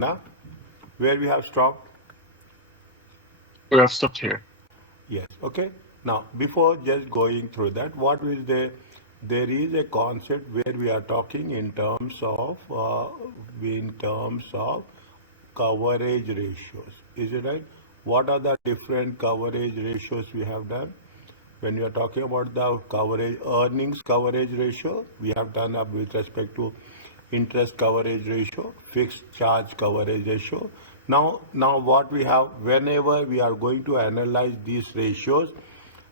Now, where we have stopped? We have stopped here. Yes. Okay. Now, before just going through that, what is there? There is a concept where we are talking in terms of coverage ratios. Is it right? What are the different coverage ratios we have done? When we are talking about the coverage, earnings coverage ratio, we have done up with respect to interest coverage ratio, fixed charge coverage ratio. Now what we have, whenever we are going to analyze these ratios,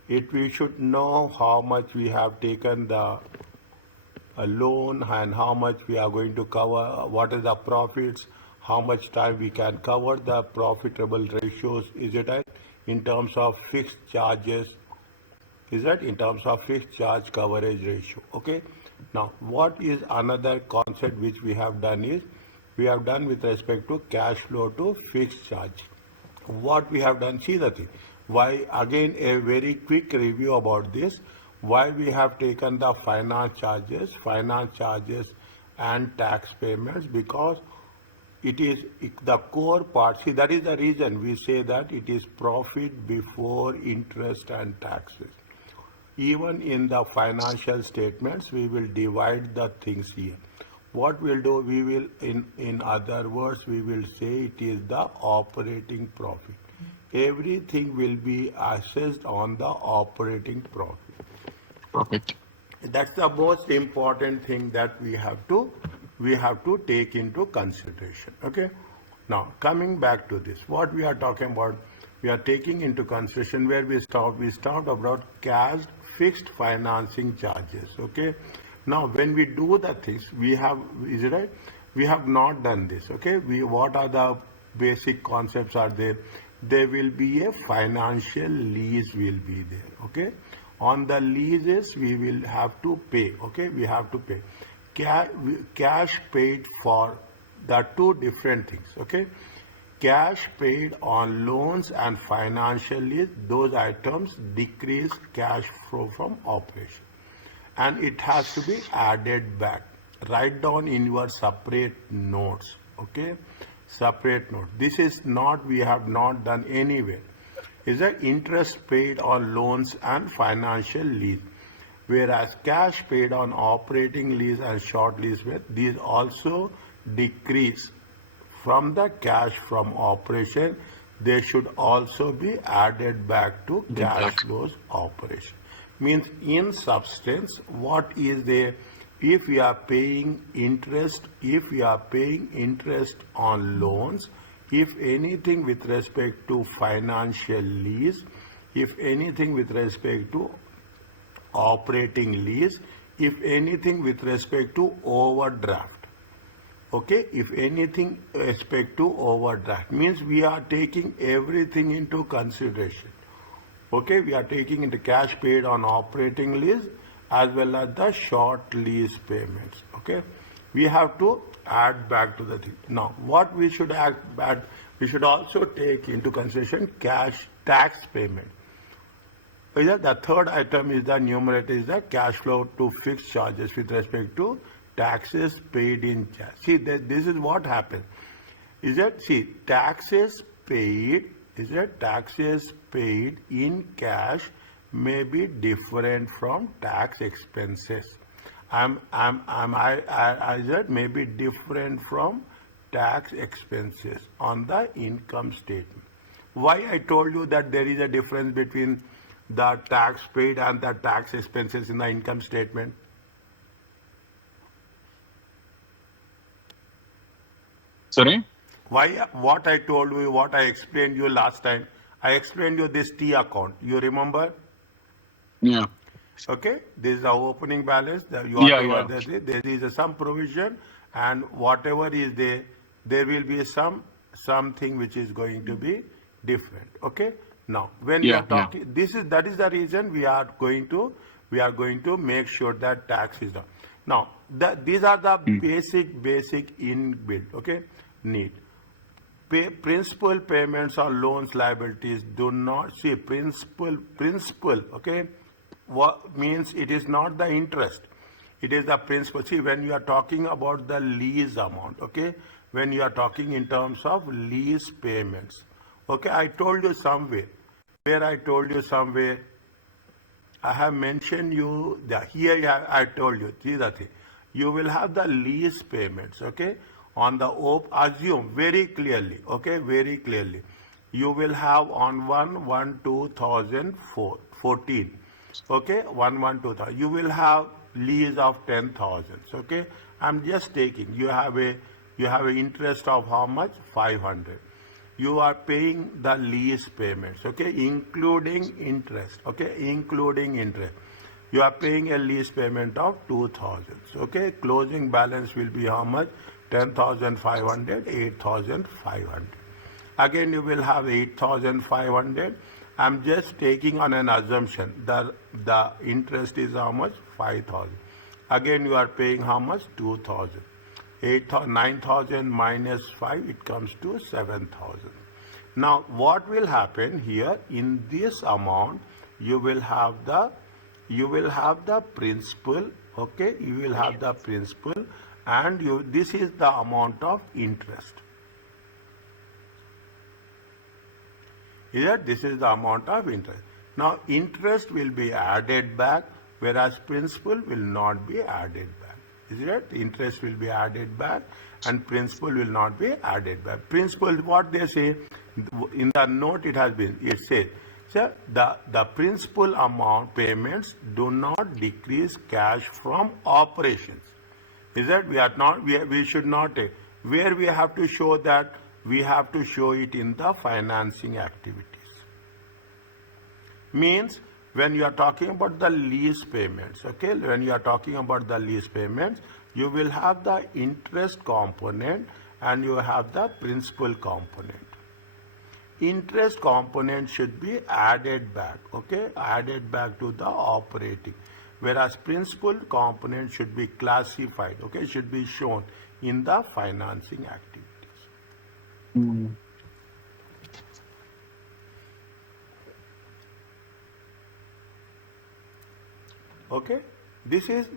we should know how much we have taken the loan and how much we are going to cover, what is the profits, how much time we can cover the profitable ratios, is it right? In terms of fixed charges, is that in terms of fixed charge coverage ratio. Okay. Now, what is another concept which we have done is, we have done with respect to cash flow to fixed charge. What we have done, see the thing. Why, again, a very quick review about this. Why we have taken the finance charges and tax payments, because it is the core part. See, that is the reason we say that it is profit before interest and taxes. Even in the financial statements, we will divide the things here. What we'll do, we will, in other words, we will say it is the operating profit. Everything will be assessed on the operating profit. Profit. That's the most important thing that we have to take into consideration. Okay. Now, coming back to this, what we are talking about, we are taking into consideration where we stopped. We stopped about cash fixed financing charges. Okay. Now, when we do the things, we have, is it right? We have not done this. Okay. What are the basic concepts are there? There will be a financial lease will be there. Okay. On the leases, we will have to pay. Okay. We have to pay. Cash paid for the two different things. Okay. Cash paid on loans and financial lease, those items decrease cash flow from operation. And it has to be added back. Write down in your separate notes. Okay. Separate note. This is not, we have not done anywhere. Is that interest paid on loans and financial lease. Whereas cash paid on operating lease and short lease, these also decrease from the cash from operation. They should also be added back to cash flows operation. Means in substance, what is there? If we are paying interest, on loans, if anything with respect to financial lease, if anything with respect to operating lease, if anything with respect to overdraft. Okay, if anything respect to overdraft, means we are taking everything into consideration. Okay, we are taking into cash paid on operating lease as well as the short lease payments. Okay, we have to add back to the thing. Now, what we should add back, we should also take into consideration cash tax payment. The third item is the numerator is the cash flow to fixed charges with respect to taxes paid in cash. See, this is what happens. Taxes paid, taxes paid in cash may be different from tax expenses. May be different from tax expenses on the income statement. Why I told you that there is a difference between the tax paid and the tax expenses in the income statement? Sorry? Why? What I told you, what I explained you last time, I explained you this T account. You remember? Yeah. Okay. This is the opening balance. There is some provision, and whatever is there, there will be something which is going to be different. Okay. Now, when we are talking, that is the reason we are going to make sure that tax is done. Now, these are the basic inbuilt. Okay, need. Principal payments on loans liabilities do not see principal. Okay, what means it is not the interest. It is the principal. See, when you are talking about the lease amount, okay, when you are talking in terms of lease payments. Okay, I told you somewhere. Where I told you somewhere? I have mentioned you, here I told you, see the thing. You will have the lease payments, okay? On the assume very clearly, okay, very clearly. You will have on 1/1/2014, okay, 1/1/2000. You will have lease of 10,000, okay? I'm just taking, you have a interest of how much? 500. You are paying the lease payments, okay, including interest, okay, including interest. You are paying a lease payment of 2,000, okay. Closing balance will be how much? 10,500, 8,500. Again, you will have 8,500. I'm just taking on an assumption that the interest is how much? 5,000. Again, you are paying how much? 2,000. 9,000 minus 5, it comes to 7,000. Now, what will happen here in this amount? You will have the principal, okay? You will have the principal, and this is the amount of interest. Here, this is the amount of interest. Now, interest will be added back, whereas principal will not be added back. Is it? Interest will be added back and principal will not be added back. Principal, what they say, in the note it says, sir, the principal amount payments do not decrease cash from operations. Is that we should not take. Where we have to show that, we have to show it in the financing activities. Means, when you are talking about the lease payments, okay, when you are talking about the lease payments, you will have the interest component and you have the principal component. Interest component should be added back, okay, added back to the operating, whereas principal component should be classified, okay, should be shown in the financing activities. Mm. Okay, this is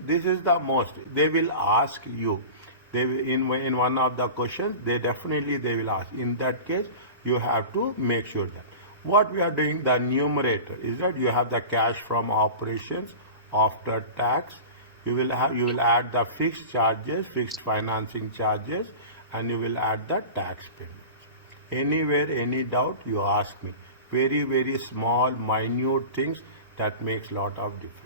the most. They will ask you. They will, in one of the questions, they will ask. In that case, you have to make sure that what we are doing, the numerator is that you have the cash from operations after tax. You will add the fixed charges, fixed financing charges, and you will add the tax payments. Anywhere, any doubt, you ask me. Very, very small, minute things that makes lot of difference.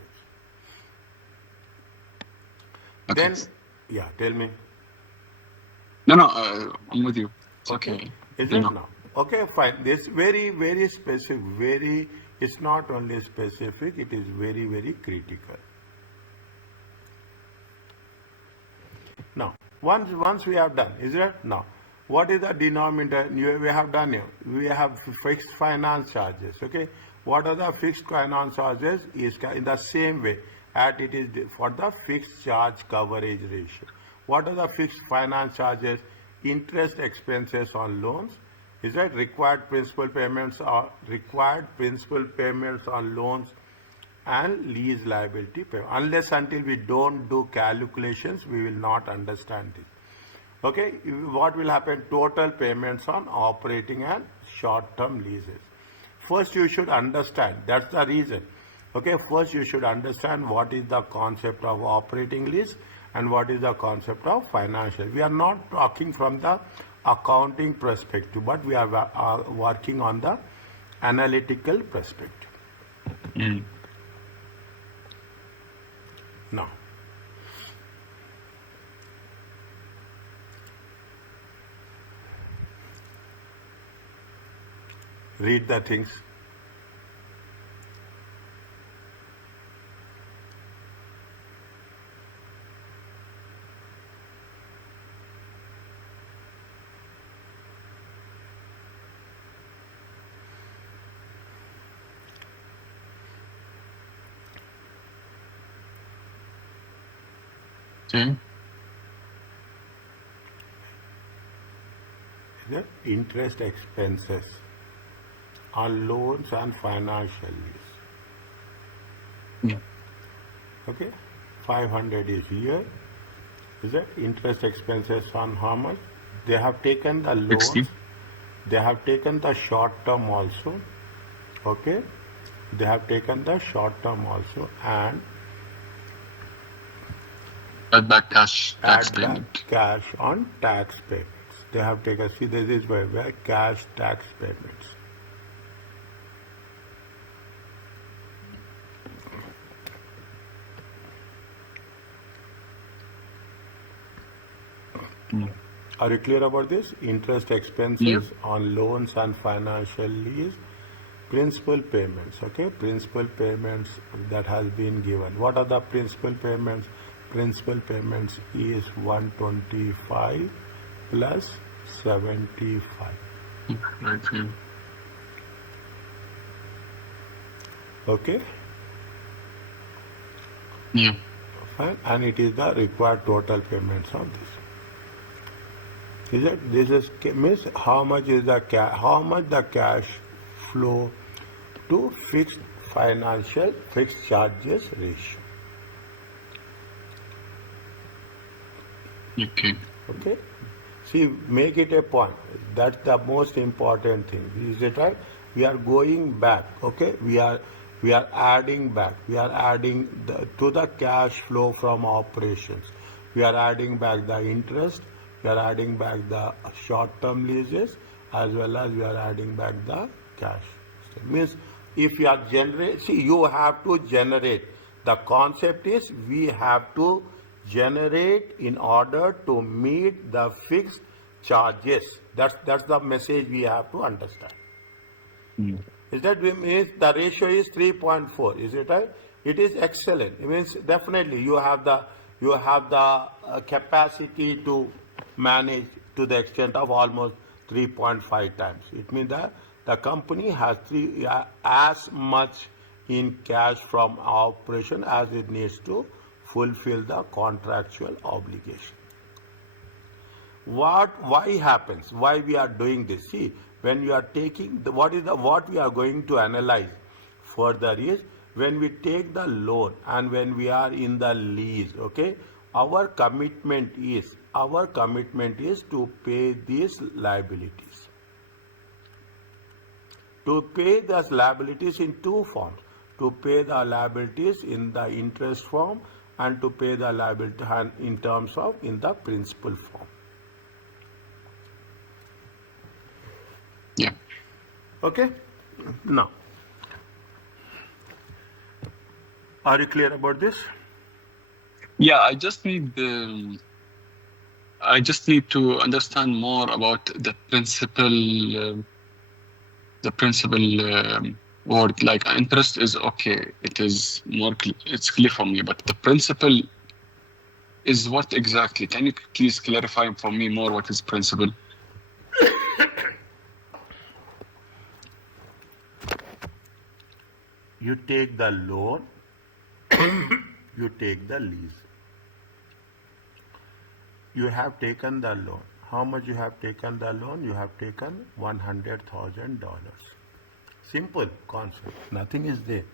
Okay. Then, yeah, tell me. No, I'm with you. It's okay. Is it now? Okay, fine. This very, very specific. It's not only specific. It is very, very critical. Now, once we have done, is it? Now, what is the denominator? We have done here. We have fixed finance charges. Okay. What are the fixed finance charges? Is in the same way as it is for the fixed charge coverage ratio. What are the fixed finance charges? Interest expenses on loans. Is that required principal payments on loans and lease liability payment. Unless until we don't do calculations, we will not understand this. Okay, what will happen? Total payments on operating and short-term leases. First, you should understand. That's the reason. Okay, first you should understand what is the concept of operating lease and what is the concept of financial. We are not talking from the accounting perspective, but we are working on the analytical perspective. Mm. Now, read the things. Okay. The interest expenses on loans and financial lease. Yeah. Okay, 500 is here. Is that interest expenses on how much? They have taken the 60. loans. They have taken the short term also. Okay. They have taken the short term also and Add back cash tax add back payment. cash on tax payments. They have taken, see, this is where cash tax payments. Are you clear about this? Interest Yeah. expenses on loans and financial lease, principal payments, okay? Principal payments that has been given. What are the principal payments? Principal payments is 125 plus 75. Right. Yeah. Okay? Yeah. Fine. And it is the required total payments of this. Is it? This is means how much is the how much the cash flow to fixed charges ratio. Okay. Okay. See, make it a point. That's the most important thing. Is it right? We are going back. Okay. We are adding back. We are adding to the cash flow from operations. We are adding back the interest. We are adding back the short-term leases as well as we are adding back the cash. So it means if you are see, you have to generate. The concept is we have to generate in order to meet the fixed charges. That's the message we have to understand. Mm. Is that means the ratio is 3.4? Is it right? It is excellent. It means definitely you have the capacity to manage to the extent of almost 3.5 times. It means that the company has as much in cash from operation as it needs to fulfill the contractual obligation. Why happens, why we are doing this? See, when you are taking what we are going to analyze further is when we take the loan and when we are in the lease. Okay, our commitment is to pay these liabilities, to pay those liabilities in two forms: to pay the liabilities in the interest form and to pay the liability in terms of in the principal form. Yeah. Okay. Now, are you clear about this? Yeah. I just need to understand more about the principal. The principal word, like interest, is okay. It is more. It's clear for me. But the principal is what exactly? Can you please clarify for me more what is principal? You take the loan, you take the lease. You have taken the loan. How much you have taken the loan? You have taken $100,000. Simple concept. Nothing is there.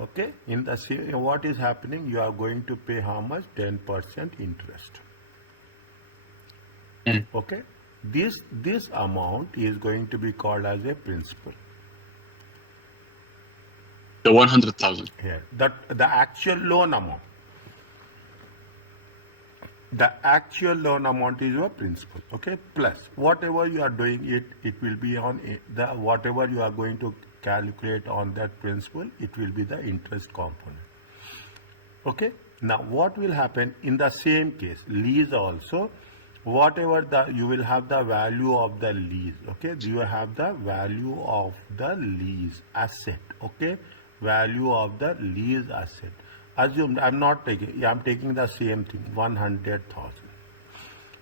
Okay. In the what is happening? You are going to pay how much? 10% interest. Mm. Okay. This amount is going to be called as a principal. The 100,000. Here, the actual loan amount. The actual loan amount is your principal. Okay. Plus whatever you are doing, it will be on the whatever you are going to calculate on that principal. It will be the interest component. Okay. Now what will happen in the same case? Lease also. Whatever you will have the value of the lease. Okay. You have the value of the lease asset. Okay. Value of the lease asset. Assume I'm taking the same thing, 100,000.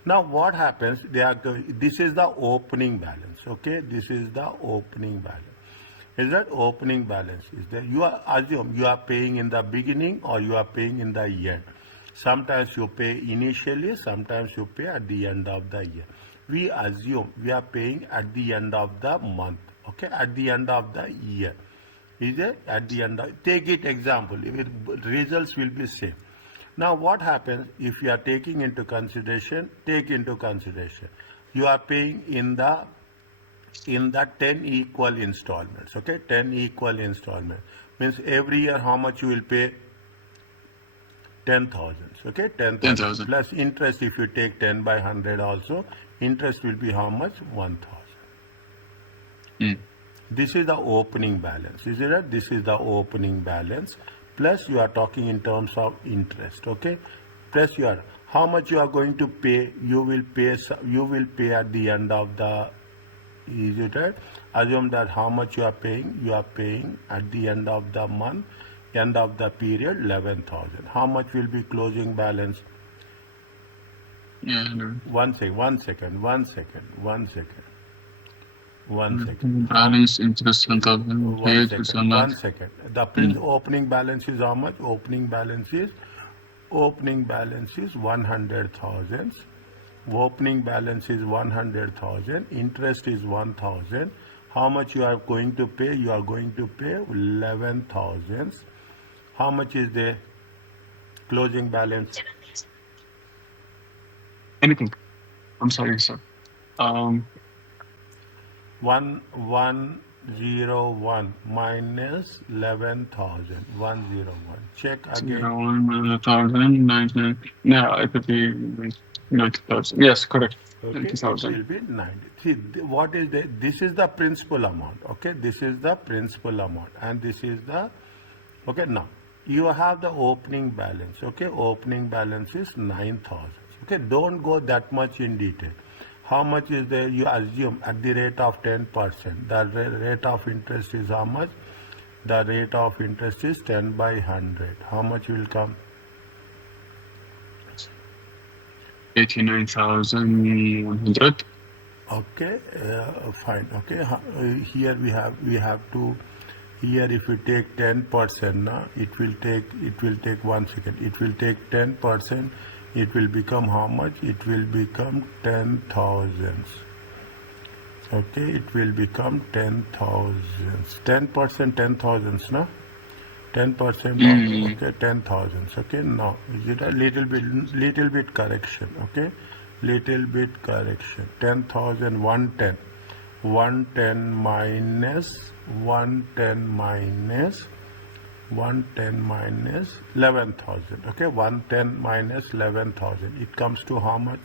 Now what happens? This is the opening balance. Okay. This is the opening balance. Is that opening balance? Is that assume you are paying in the beginning or you are paying in the end. Sometimes you pay initially, sometimes you pay at the end of the year. We assume we are paying at the end of the month. Okay, at the end of the year. Is it at the end of, take it example, results will be same. Now what happens if you are taking into consideration, you are paying in the 10 equal installments. Okay, 10 equal installments means every year how much you will pay? 10,000. Okay, 10,000 10,000. plus interest. If you take 10 by 100 also, interest will be how much? 1,000. Mm. This is the opening balance. Is it right? This is the opening balance. Plus you are talking in terms of interest. Okay. Plus you are how much you are going to pay. You will pay. You will pay at the end of the. Is it right? Assume that how much you are paying. You are paying at the end of the month, end of the period, 11,000. How much will be closing balance? Yeah. No. One second. One second. One second. One second. One second. Balance interest 1,000 One paid is second. on that. One second. The Mm. opening balance is how much? Opening balance is 100,000. Opening balance is 100,000. Interest is 1,000. How much you are going to pay? You are going to pay 11,000. How much is the closing balance? Anything. I'm sorry, sir. 1,101 minus 11,000. 101. Check again. 1,000, 99. Yeah, it would be 90,000. Yes, correct. Okay, it 90,000. will be 90. See, what is the, this is the principal amount. Okay, this is the principal amount, and this is the, okay, now you have the opening balance. Okay, opening balance is 9,000. Okay, don't go that much in detail. How much is there? You assume at the rate of 10%. The rate of interest is how much? The rate of interest is 10 by 100. How much will come? 89,100. Okay, fine. Okay, here we have to. Here, if we take 10%, now it will take 1 second. It will take 10%. It will become how much? It will become 10,000. Okay, it will become 10,000. 10%, 10,000, no? 10% of, okay, 10,000. Okay, now is it a little bit correction? Okay, little bit correction. 10,000, 110. 110 minus 11,000. Okay, 110 minus 11,000. It comes to how much?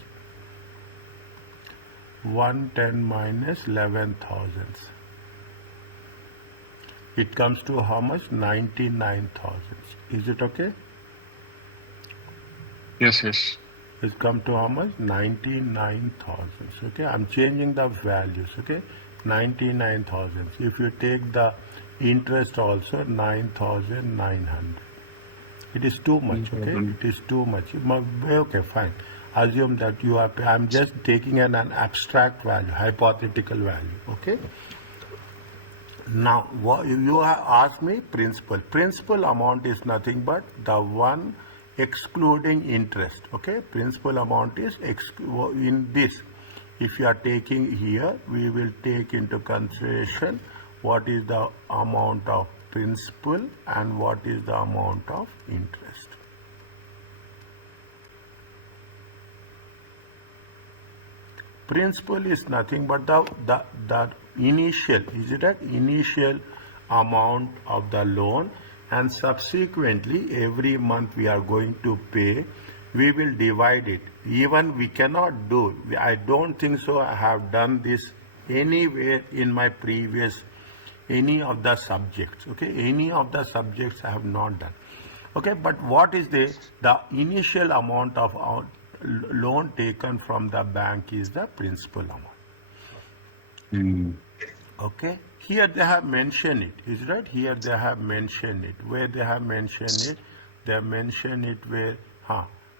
110 minus 11,000. It comes to how much? 99,000. Is it okay? Yes, yes. It's come to how much? 99,000. Okay, I'm changing the values. Okay, 99,000. If you take the interest also, 9,900. It is too much. Okay, it is too much. Okay, fine. Assume that you are. I'm just taking an abstract value, hypothetical value. Okay. Now, what you have asked me principal. Principal amount is nothing but the one excluding interest. Okay, principal amount is in this. If you are taking here, we will take into consideration what is the amount of principal and what is the amount of interest. Principal is nothing but the initial, is it that initial amount of the loan, and subsequently every month we are going to pay. We will divide it. Even we cannot do, I don't think so I have done this anywhere in my previous any of the subjects. Okay, any of the subjects I have not done. Okay, but what is the initial amount of our loan taken from the bank is the principal amount. Okay, here they have mentioned it, is right? Here they have mentioned it. Where they have mentioned it? They have mentioned it where,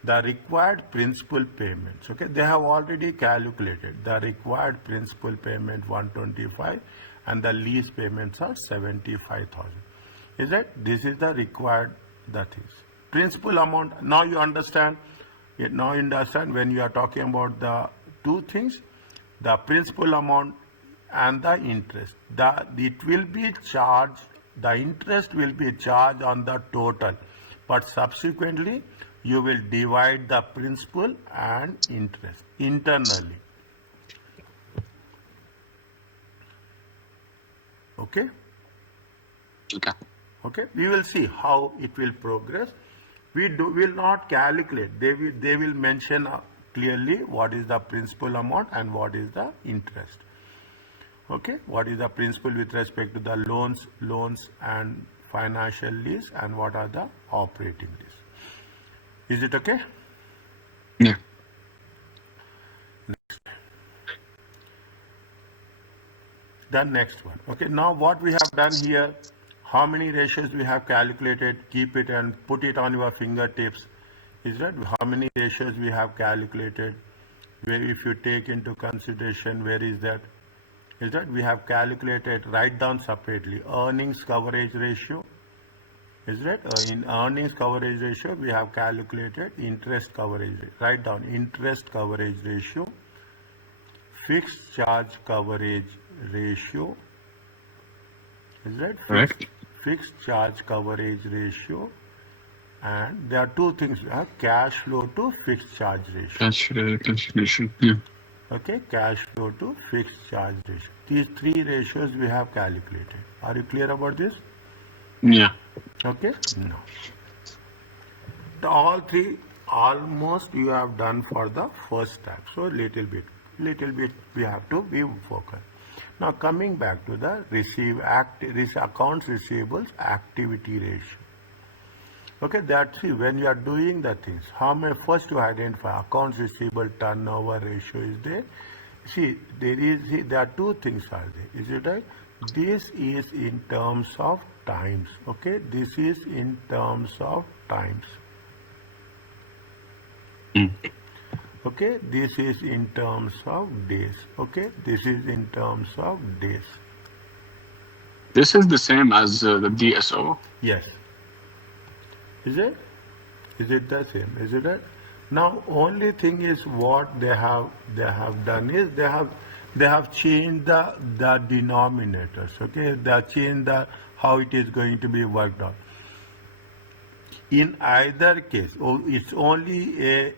the required principal payments. Okay, they have already calculated the required principal payment 125 and the lease payments are 75,000. Is that this is the required things. Principal amount. Now you understand. Now you understand when you are talking about the two things, the principal amount and the interest. It will be charged. The interest will be charged on the total, but subsequently you will divide the principal and interest internally. Okay. Okay. Okay, we will see how it will progress. We will not calculate. They will mention clearly what is the principal amount and what is the interest. Okay, what is the principal with respect to the loans and financial lease, and what are the operating lease. Is it okay? Yeah. The next one. Okay, now what we have done here, how many ratios we have calculated, keep it and put it on your fingertips. Is that how many ratios we have calculated? Where if you take into consideration, where is that? Is that we have calculated, write down separately, earnings coverage ratio. Is that in earnings coverage ratio, we have calculated interest coverage. Write down interest coverage ratio, fixed charge coverage ratio. Is that Correct. fixed charge coverage ratio, and there are two things we have: cash flow to fixed charge ratio. Cash contribution. Yeah. Okay, cash flow to fixed charge ratio. These three ratios we have calculated. Are you clear about this? Yeah. Okay. No. All three almost you have done for the first time. So little bit we have to be focused. Now coming back to the accounts receivables activity ratio. Okay, that's it. When you are doing the things, how many first you identify accounts receivable turnover ratio is there. See, there are two things are there. Is it right? This is in terms of times. Okay, this is in terms of times. Mm. Okay, this is in terms of days. Okay, this is in terms of days. This is the same as the DSO. Yes. Is it? Is it the same? Is it right? Now only thing is what they have done is they have changed the denominators. Okay, they have changed the how it is going to be worked out. In either case, it's only a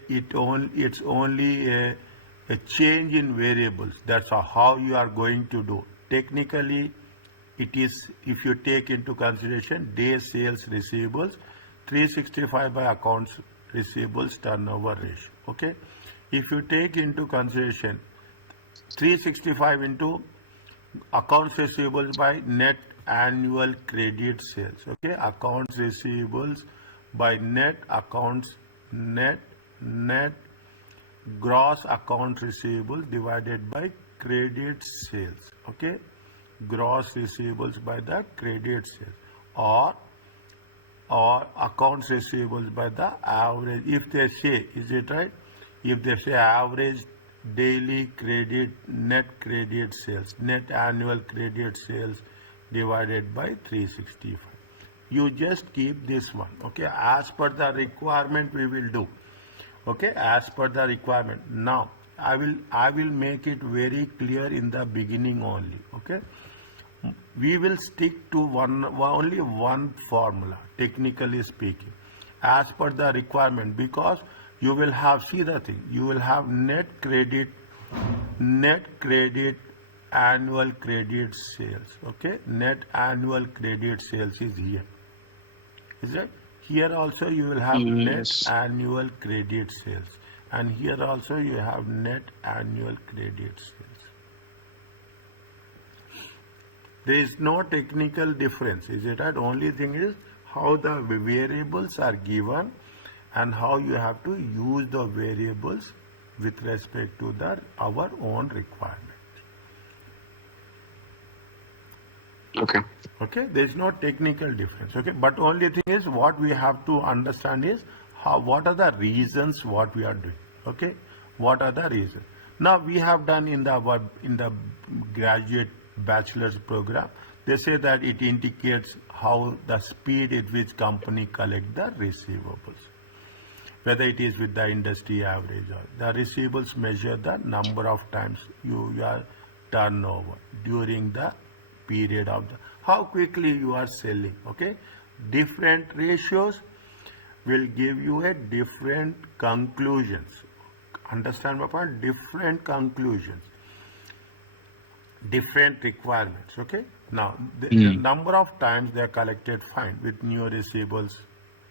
change in variables. That's how you are going to do. Technically, it is if you take into consideration day sales receivables, 365 by accounts receivables turnover ratio. Okay, if you take into consideration 365 into accounts receivables by net annual credit sales. Okay, accounts receivables by net gross account receivable divided by credit sales. Okay, gross receivables by the credit sales, or accounts receivables by the average. If they say, is it right? If they say average daily net credit sales, net annual credit sales divided by 365. You just keep this one. Okay, as per the requirement we will do. Okay, as per the requirement. Now I will make it very clear in the beginning only. Okay, we will stick to only one formula, technically speaking, as per the requirement, because you will have, see the thing, you will have net credit annual credit sales. Okay, net annual credit sales is here. Is that here also you will have net Yes. annual credit sales, and here also you have net annual credit sales. There is no technical difference, is it right? Only thing is how the variables are given and how you have to use the variables with respect to our own requirement. Okay. Okay, there is no technical difference. Okay, but only thing is what we have to understand is what are the reasons what we are doing. Okay, what are the reasons? Now we have done in the graduate bachelor's program. They say that it indicates how the speed at which company collect the receivables, whether it is with the industry average or the receivables measure the number of times your turnover during the period of the how quickly you are selling. Okay, different ratios will give you a different conclusions. Understand my point? Different conclusions. different requirements. Okay. Now the number of times they are collected, fine, with new receivables.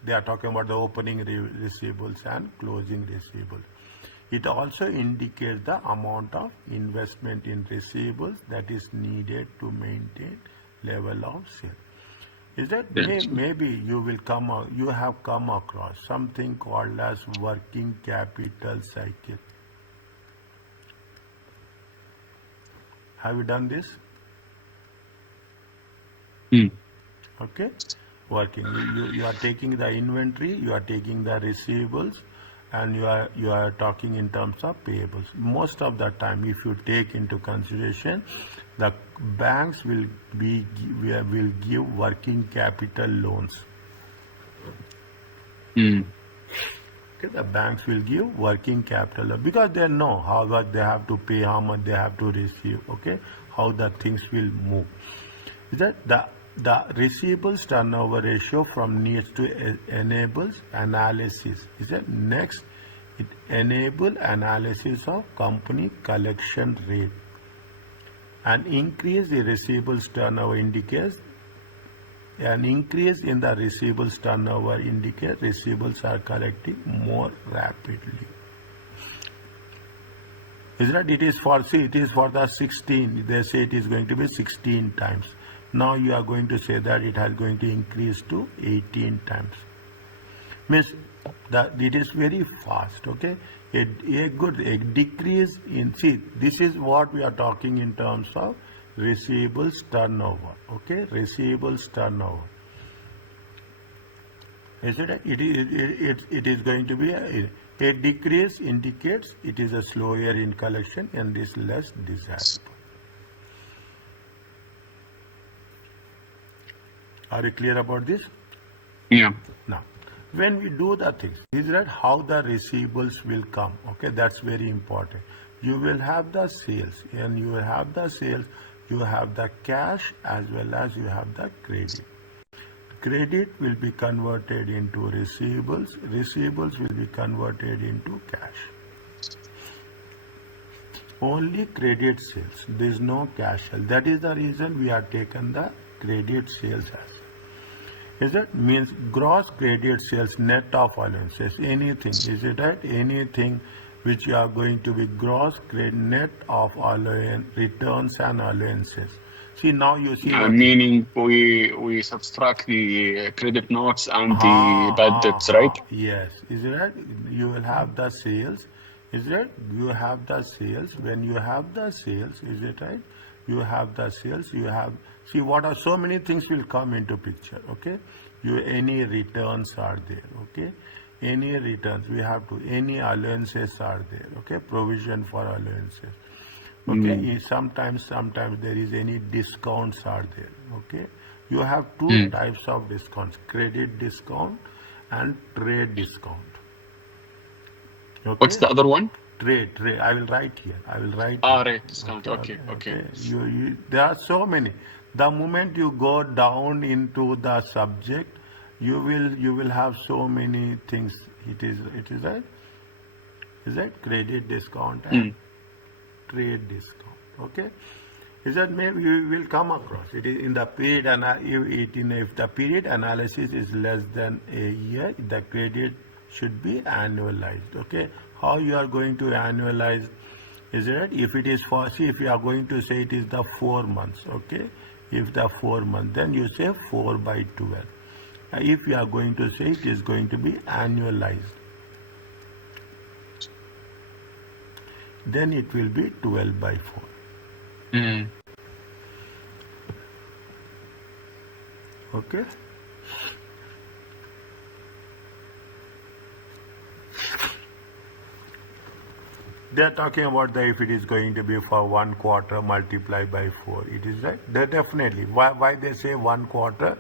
They are talking about the opening receivables and closing receivables. It also indicates the amount of investment in receivables that is needed to maintain level of sale. Is that Yes. maybe you have come across something called as working capital cycle. Have you done this? Mm. Okay, working. You are taking the inventory, you are taking the receivables, and you are talking in terms of payables. Most of the time, if you take into consideration, the banks will give working capital loans. Mm. Okay, the banks will give working capital because they know how much they have to pay, how much they have to receive. Okay, how the things will move. Is that the receivables turnover ratio from needs to enables analysis. Is that next? It enable analysis of company collection rate. An increase in receivables turnover indicates an increase in the receivables turnover indicates receivables are collecting more rapidly. Is that it is for it is for the 16. They say it is going to be 16 times. Now you are going to say that it is going to increase to 18 times. Means that it is very fast. Okay, a decrease in, see, this is what we are talking in terms of receivables turnover. Okay, receivables turnover. Is it? It is going to be a decrease indicates it is a slower in collection and is less desirable. Are you clear about this? Yeah. Now, when we do the things, is that how the receivables will come? Okay, that's very important. You will have the sales, and you will have the sales. You have the cash as well as you have the credit. Credit will be converted into receivables. Receivables will be converted into cash. Only credit sales. There is no cash sale. That is the reason we have taken the credit sales as. Is it means gross credit sales net of allowances? Anything, is it right? Anything which you are going to be gross credit net of allowance, returns and allowances. See, now you see the thing. Meaning we subtract the credit notes and the bad debts, right? Yes, is it right? You will have the sales. Is it? You have the sales. When you have the sales, is it right? You have the sales. You have, see, what are so many things will come into picture. Okay, any returns are there. Okay, any returns we have to, any allowances are there. Okay, provision for allowances. Okay, sometimes there is any discounts are there. Okay, you have two types of discounts: credit discount and trade discount. Okay, What's the other one? trade. I will write here. Rate discount. Okay. There are so many. The moment you go down into the subject, you will have so many things. It is right. Is that credit discount and trade discount? Okay. Is that maybe you will come across it is in the period, and if the period analysis is less than a year, the credit should be annualized. Okay, how you are going to annualize? Is it right? If it is for, see, if you are going to say it is the 4 months. Okay, if the 4 months, then you say 4 by 12. If you are going to say it is going to be annualized, then it will be 12 by 4. Okay. They are talking about the if it is going to be for 1 quarter multiplied by 4. It is right. They definitely. Why they say 1 quarter?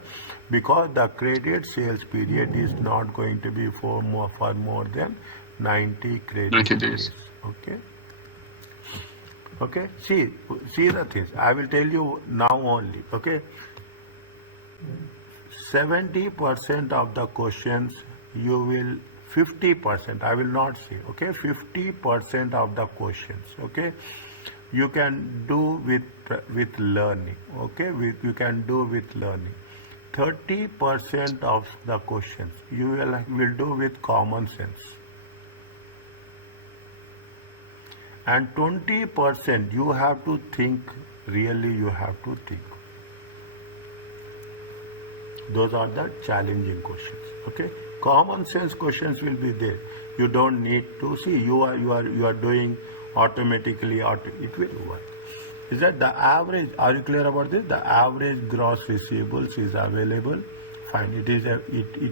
Because the credit sales period is not going to be for more than 90 credit 90 days. Okay. Okay. See the things. I will tell you now only. Okay. 70% of the questions you will, 50%, I will not say, okay, 50% of the questions, okay, you can do with learning. Okay, you can do with learning. 30% of the questions you will do with common sense, and 20% you have to think. Really, you have to think. Those are the challenging questions. Okay, common sense questions will be there. You don't need to see. You are doing automatically. It will work. Is that the average? Are you clear about this? The average gross receivables is available. Fine. It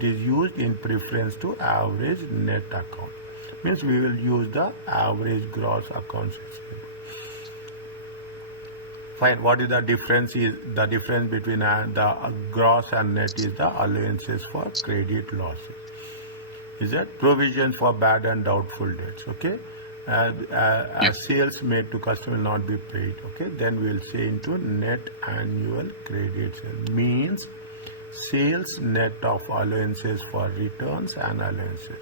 is used in preference to average net account. Means we will use the average gross accounts receivable. Fine. What is the difference? Is the difference between the gross and net is the allowances for credit losses. Is that provisions for bad and doubtful debts? Okay. Yes. Sales made to customer will not be paid. Okay. Then we will say into net annual credit sale means sales net of allowances for returns and allowances.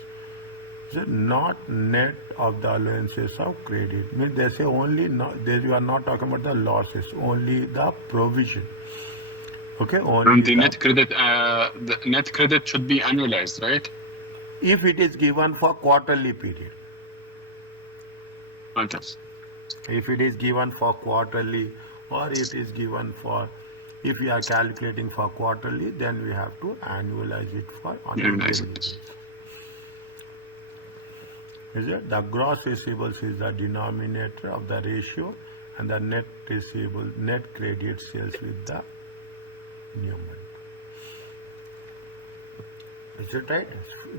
So not net of the allowances of credit. Means they say only not, they, you are not talking about the losses, only the provision. Okay, only And the net credit should be annualized, right? if it is given for quarterly period. Fantastic. If it is given for quarterly, or it is given for, if we are calculating for quarterly, then we have to annualize it for on a Annualize yearly it. basis. Is it? The gross receivables is the denominator of the ratio, and the net credit sales with the numerator. Is it right?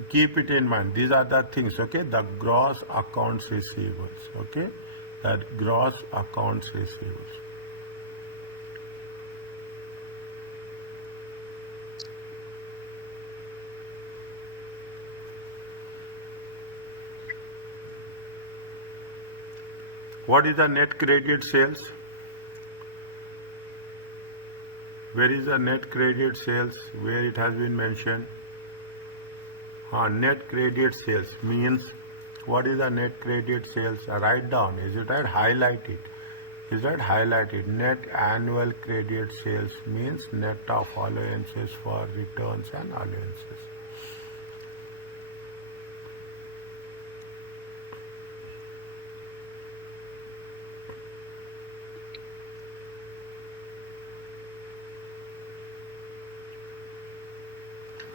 Keep it in mind. These are the things, okay? The gross accounts receivables, okay? That gross accounts receivables. What is the net credit sales? Where is the net credit sales? Where it has been mentioned? Net credit sales means, what is the net credit sales? Write down. Is it right? Highlight it. Is that highlighted? Net annual credit sales means net of allowances for returns and allowances.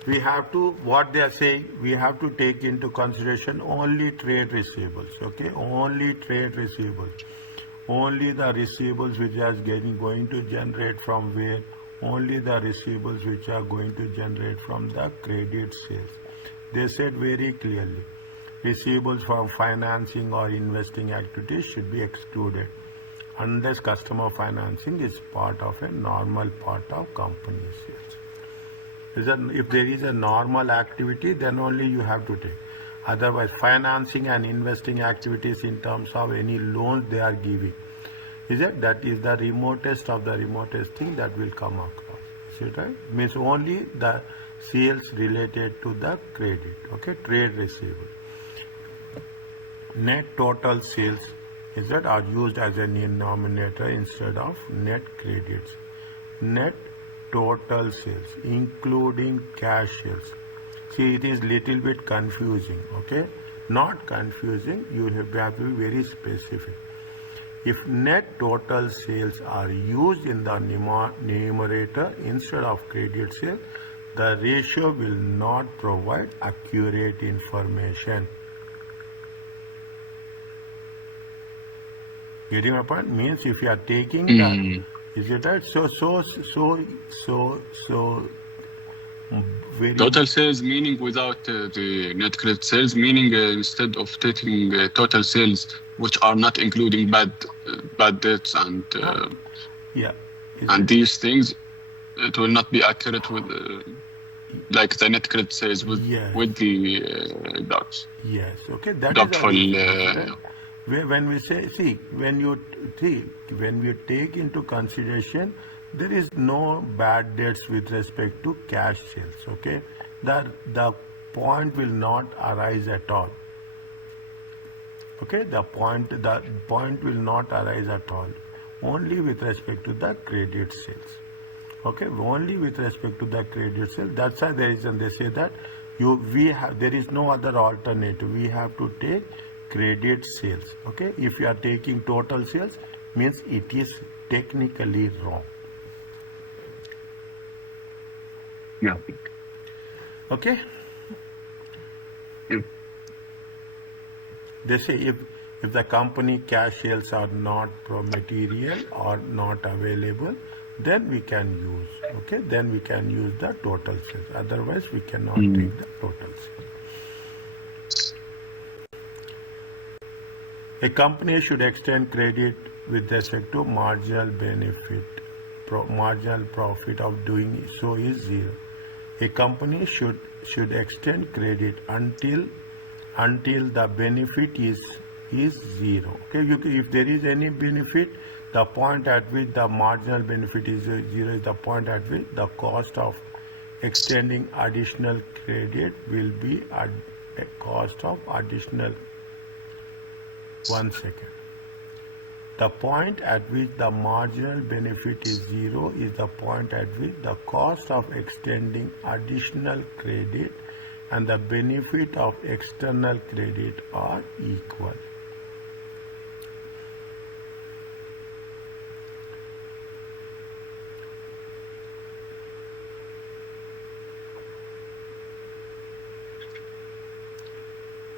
We have to, what they are saying, we have to take into consideration only trade receivables, okay? Only trade receivables. Only the receivables which are going to generate from where? Only the receivables which are going to generate from the credit sales. They said very clearly, receivables from financing or investing activities should be excluded unless customer financing is part of a normal part of company sales. If there is a normal activity, then only you have to take. Otherwise, financing and investing activities in terms of any loans they are giving, that is the remotest of the remotest thing that will come across. Is it right? Means only the sales related to the credit, okay, trade receivable. Net total sales are used as a denominator instead of net credits. Net total sales including cash sales. See, it is little bit confusing, okay? Not confusing, you have to be very specific. If net total sales are used in the numerator instead of credit sale, the ratio will not provide accurate information. Getting my point? Means if you are taking the, is it right? So very total sales meaning without the net credit sales, meaning instead of taking total sales which are not including bad debts and yeah, and these things, it will not be accurate with like the net credit sales with the doubts. Yes, okay, that doubtful, is a right? When we say, see, when we take into consideration, there is no bad debts with respect to cash sales, okay? The point will not arise at all. Okay, the point will not arise at all, only with respect to the credit sales. Okay, only with respect to the credit sale. That's why the reason they say that there is no other alternative. We have to take credit sales. Okay, if you are taking total sales, means it is technically wrong. Yeah. Okay, Yeah. they say if the company cash sales are not material or not available, then we can use. Okay, then we can use the total sales. Otherwise, we cannot take the total sales. A company should extend credit with respect to marginal benefit. Marginal profit of doing so is zero. A company should extend credit until the benefit is zero. Okay, if there is any benefit, the point at which the marginal benefit is zero is the point at which the cost of extending additional credit will be at a cost of additional. 1 second. The point at which the marginal benefit is zero is the point at which the cost of extending additional credit and the benefit of external credit are equal.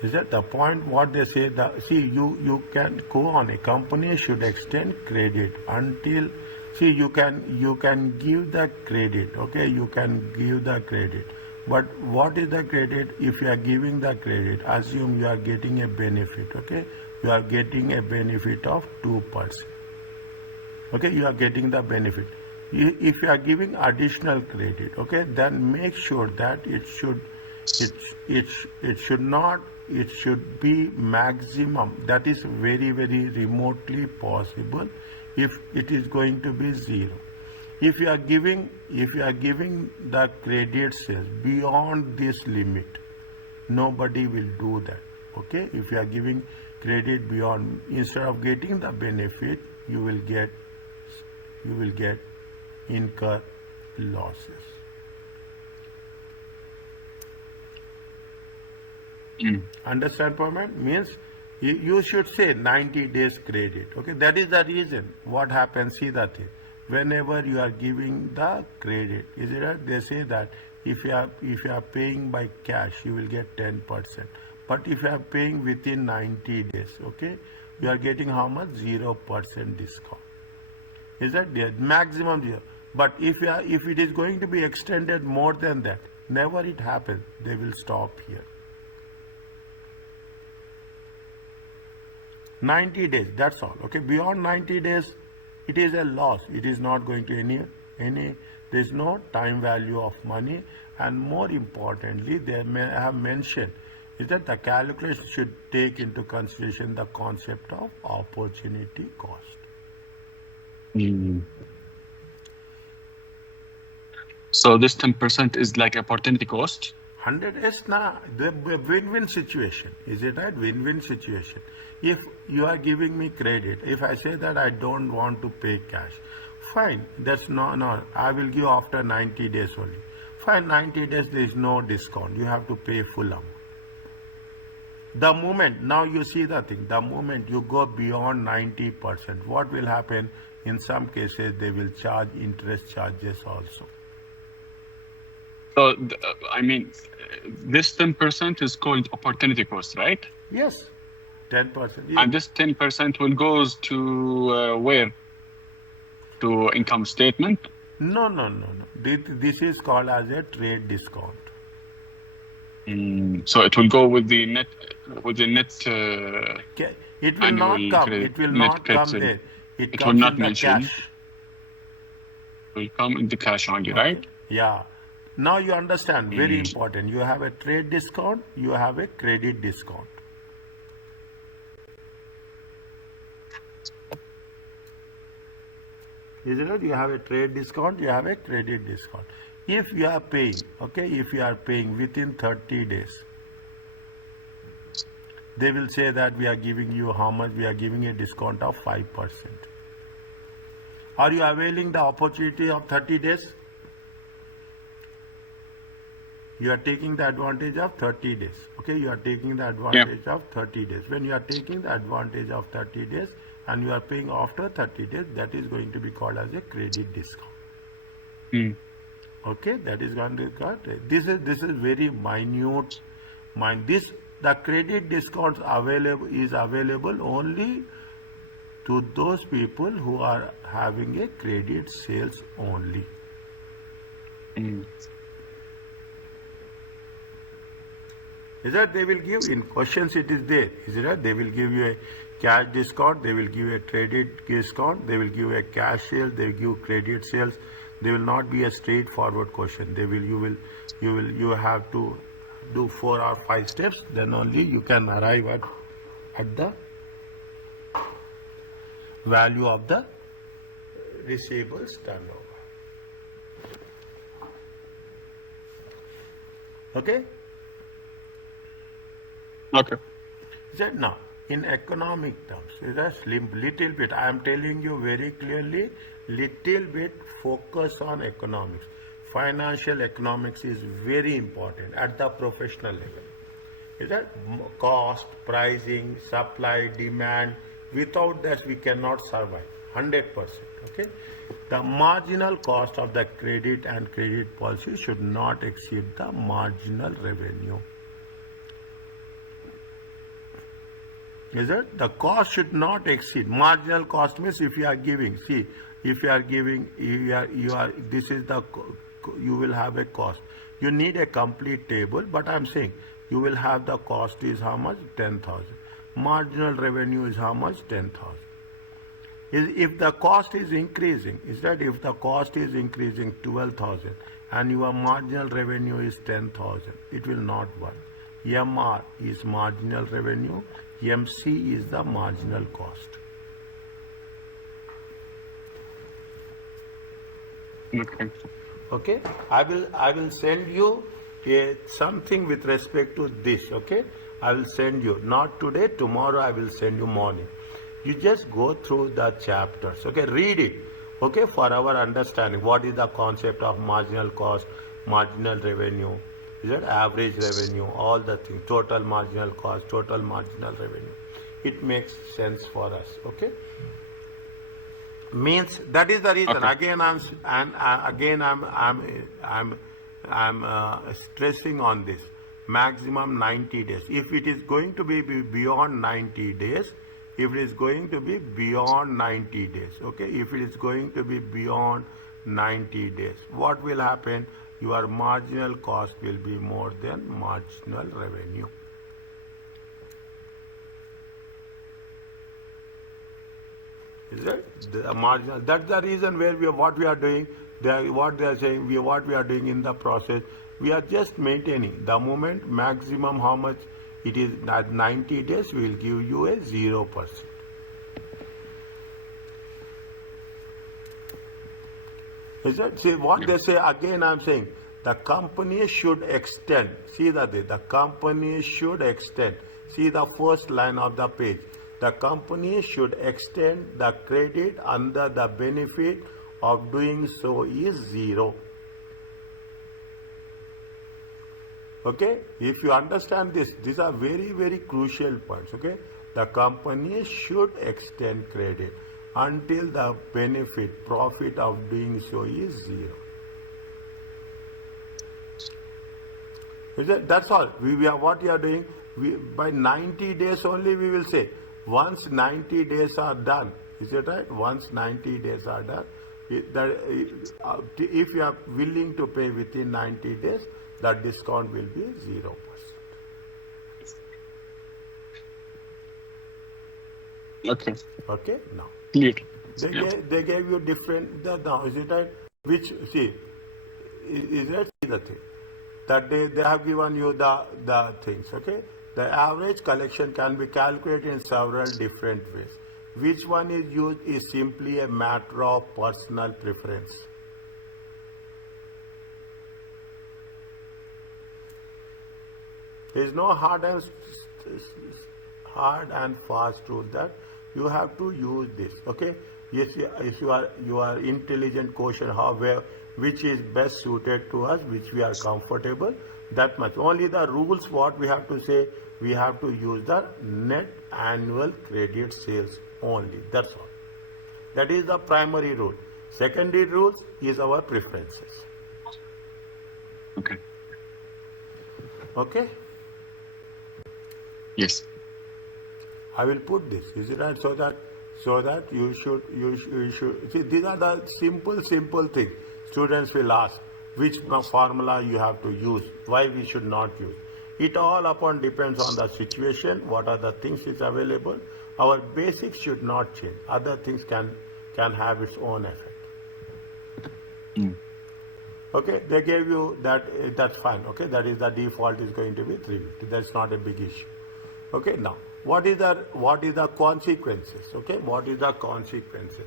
Is that the point? What they say? See, you can go on. A company should extend credit until. See, you can give the credit. Okay, you can give the credit. But what is the credit? If you are giving the credit, assume you are getting a benefit. Okay, you are getting a benefit of 2%. Okay, you are getting the benefit. If you are giving additional credit, okay, then make sure that it should not, it should be maximum. That is very remotely possible if it is going to be zero. If you are giving the credit sales beyond this limit, nobody will do that. Okay, if you are giving credit beyond, instead of getting the benefit, you will incur losses. Understand, Perman? Means you should say 90 days credit. Okay, that is the reason. What happens? See that thing. Whenever you are giving the credit, is it right? They say that if you are paying by cash, you will get 10%. But if you are paying within 90 days, okay, you are getting how much? 0% discount. Is that the maximum zero? But if it is going to be extended more than that, never it happens. They will stop here. 90 days, that's all. Okay, beyond 90 days, it is a loss. It is not going to there is no time value of money, and more importantly, they may have mentioned is that the calculation should take into consideration the concept of opportunity cost. So this 10% is like opportunity cost? 100 is the win-win situation. Is it right? Win-win situation. If you are giving me credit, if I say that I don't want to pay cash, fine. That's no. I will give after 90 days only. Fine, 90 days there is no discount. You have to pay full amount. The moment, now you see the thing, the moment you go beyond 90%, what will happen? In some cases, they will charge interest charges also. So, I mean, this 10% is called opportunity cost, right? Yes, 10%. Yes. And this 10% will goes to where? To income statement? No. This is called as a trade discount. So it will go with the net. It will annual not come. credit, It will net not come credit. there. It It comes will not in the mention. cash. It will come in the cash only, Okay. right? Yeah. Now you understand. Very important. You have a trade discount. You have a credit discount. Is it right? You have a trade discount. You have a credit discount. If you are paying, okay, if you are paying within 30 days, They will say that we are giving you how much? We are giving a discount of 5%. Are you availing the opportunity of 30 days? You are taking the advantage of 30 days. Okay, you are taking the Yeah. advantage of 30 days. When you are taking the advantage of 30 days and you are paying after 30 days, that is going to be called as a credit discount. Mm. Okay, that is going to be called. This is very minute. The credit discounts available only to those people who are having a credit sales only. Mm. Is that they will give in questions it is there. Is it that they will give you a cash discount, they will give you a credit discount, they will give you a cash sale, they will give credit sales. They will not be a straightforward question. You have to do 4 or 5 steps, then only you can arrive at the value of the receivables turnover. Okay? Okay. That now, in economic terms, is a little bit, I am telling you very clearly, little bit focus on economics. Financial economics is very important at the professional level. Is that cost, pricing, supply, demand? Without that, we cannot survive. 100%. Okay. The marginal cost of the credit and credit policy should not exceed the marginal revenue. Is it? The cost should not exceed. Marginal cost means if you are giving, see, if you are giving, this is the, you will have a cost. You need a complete table, but I'm saying you will have the cost is how much? 10,000. Marginal revenue is how much? 10,000. If the cost is increasing, is that if the cost is increasing 12,000 and your marginal revenue is 10,000, it will not work. MR is marginal revenue, MC is the marginal cost. Okay. Okay, I will send you something with respect to this. Okay, I will send you, not today, tomorrow I will send you morning. You just go through the chapters. Okay, read it. Okay, for our understanding, what is the concept of marginal cost, marginal revenue, is it average revenue, all the things, total marginal cost, total marginal revenue. It makes sense for us. Okay, means that is the reason. Okay. I'm stressing on this. Maximum 90 days. If it is going to be beyond 90 days, if it is going to be beyond 90 days, okay, if it is going to be beyond 90 days, what will happen? Your marginal cost will be more than marginal revenue. Is it? The marginal. That's the reason where what we are doing. What they are saying. What we are doing in the process. We are just maintaining the moment maximum how much it is at 90 days. We will give you a 0%. Is it? See what they say again. I'm saying the company should extend. See that the company should extend. See the first line of the page. The company should extend the credit under the benefit of doing so is 0. Okay, if you understand this, these are very, very crucial points. Okay, the company should extend credit until the benefit, profit of doing so is 0. That's all. We are what we are doing. By 90 days only we will say. Once 90 days are done, is it right? Once 90 days are done, if you are willing to pay within 90 days, that discount will be 0%. Okay. Okay, now. Clear. They gave you different, now is it right? Which, see, is that the thing? That they have given you the things, okay? The average collection can be calculated in several different ways. Which one is used is simply a matter of personal preference. There is no hard and hard and fast rule that you have to use this. Okay, yes, if you are intelligent quotient, which is best suited to us, which we are comfortable, that much. Only the rules what we have to say, we have to use the net annual credit sales only. That's all. That is the primary rule. Secondary rules is our preferences. Okay. Okay. Yes. I will put this. Is it right? So that you should see, these are the simple things. Students will ask which formula you have to use, why we should not use. It all upon depends on the situation, what are the things is available. Our basics should not change. Other things can have its own effect. Mm. Okay, they gave you that, that's fine. Okay, that is the default is going to be 350. That's not a big issue. Okay, now what is the consequences? Okay, what is the consequences?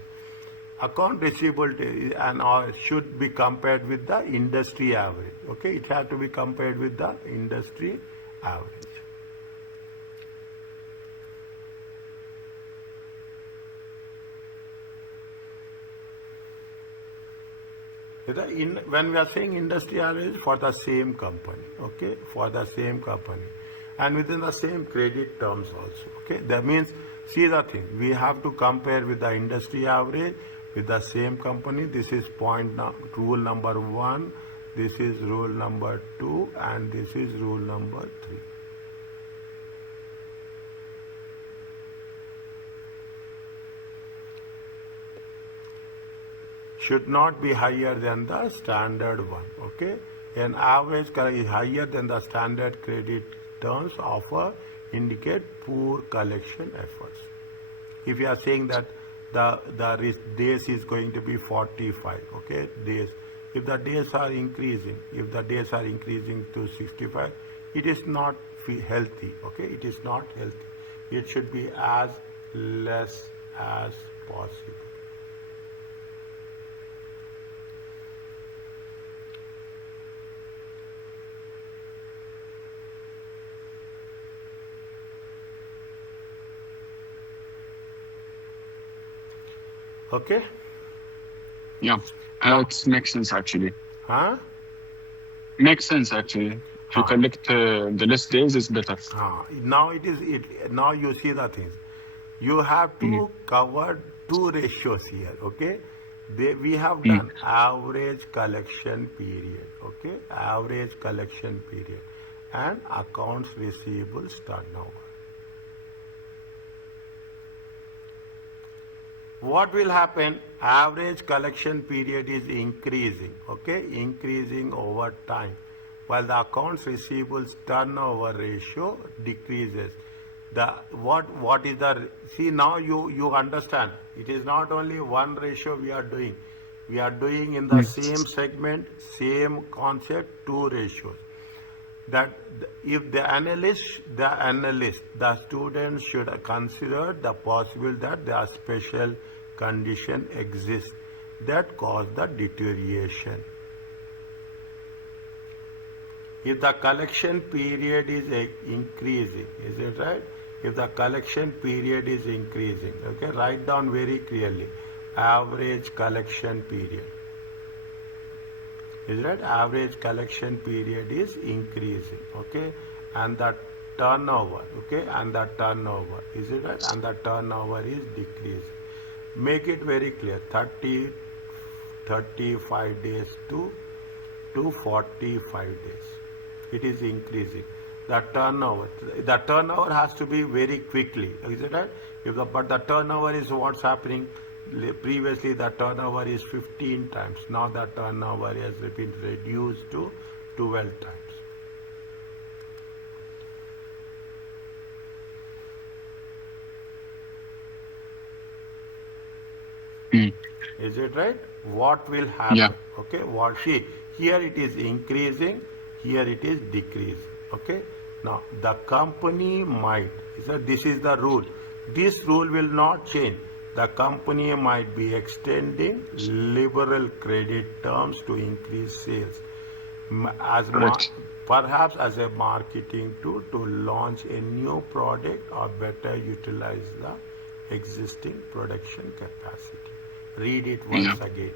Account receivable and should be compared with the industry average. Okay, it has to be compared with the industry average. When we are saying industry average, for the same company, okay, for the same company, and within the same credit terms also, okay. That means, see the thing, we have to compare with the industry average with the same company. This is rule number 1, this is rule number 2, and this is rule number 3. Should not be higher than the standard one. Okay, an average is higher than the standard credit terms offer indicate poor collection efforts. If you are saying that the days is going to be 45, okay, days. If the days are increasing, to 65, it is not healthy. Okay, it is not healthy. It should be as less as possible. Okay? Yeah. It makes sense actually. Huh? Makes sense actually. If you collect the less days, is better. Now now you see the things. You have to cover two ratios here. Okay? We have done average collection period. Okay? Average collection period and accounts receivables turnover. What will happen? Average collection period is increasing, okay, increasing over time, while the accounts receivables turnover ratio decreases. What is the, see now you understand, it is not only one ratio we are doing in the same segment, same concept, two ratios. That if the student should consider the possible that there are special condition exists that cause the deterioration. If the collection period is increasing, is it right? If the collection period is increasing, okay, write down very clearly, average collection period. Is right? Average collection period is increasing, okay, and the turnover, okay, and the turnover, is it right? And the turnover is decreasing. Make it very clear, 35 days to 45 days. It is increasing. The turnover has to be very quickly, is it right? But the turnover is what's happening. Previously the turnover is 15 times. Now the turnover has been reduced to 12 times. Is it right? What will happen? Yeah. Okay, here it is increasing, here it is decreasing. Okay, now the company might, this is the rule. This rule will not change. The company might be extending liberal credit terms to increase sales. perhaps as a marketing tool to launch a new product or better utilize the existing production capacity. Read it Yeah. once again.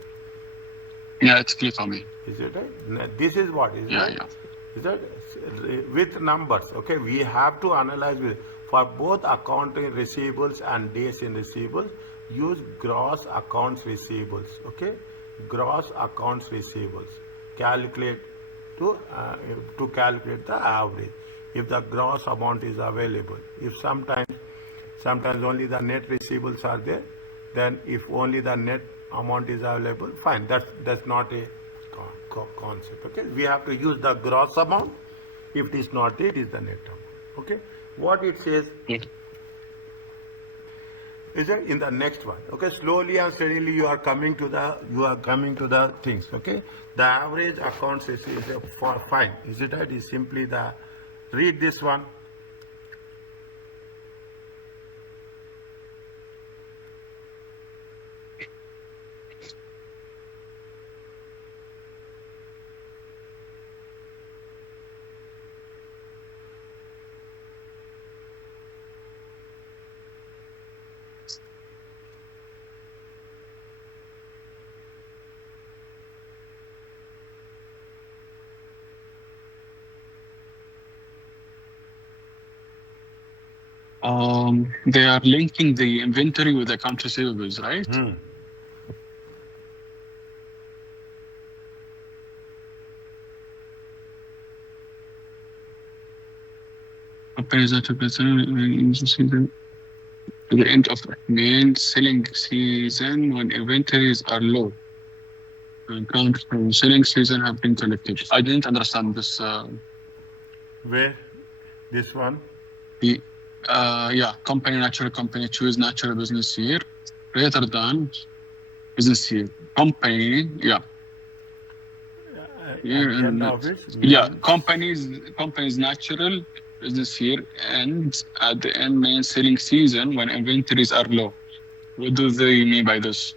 Yeah, it's clear for me. Is it right? This is what is Yeah, that? yeah. Is that with numbers? Okay, we have to analyze for both accounting receivables and days in receivables. Use gross accounts receivables. Okay, gross accounts receivables. Calculate to calculate the average. If the gross amount is available, if sometimes only the net receivables are there, then if only the net amount is available, fine. That's not a concept. Okay, we have to use the gross amount. If it is not, it is the net amount. Okay, what it says Good. is that in the next one. Okay, slowly and steadily you are coming to the things. Okay, the average accounts is for fine. Is it right? Is simply the read this one. They are linking the inventory with account receivables, right? Companies that have been to the end of the main selling season when inventories are low and accounts from selling season have been collected. I didn't understand this. Where this one? The natural company choose natural business year rather than business year. Company, yeah. At the end of it, Company's natural business year ends at the end main selling season when inventories are low. What do they mean by this?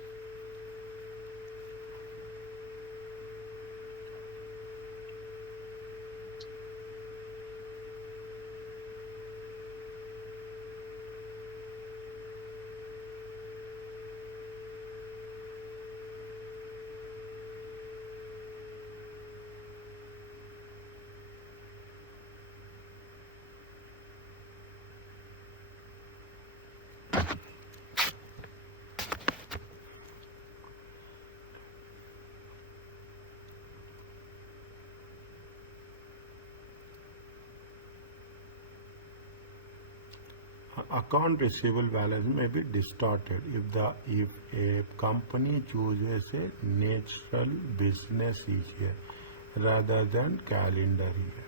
account receivable balance may be distorted if a company chooses a natural business year rather than calendar year.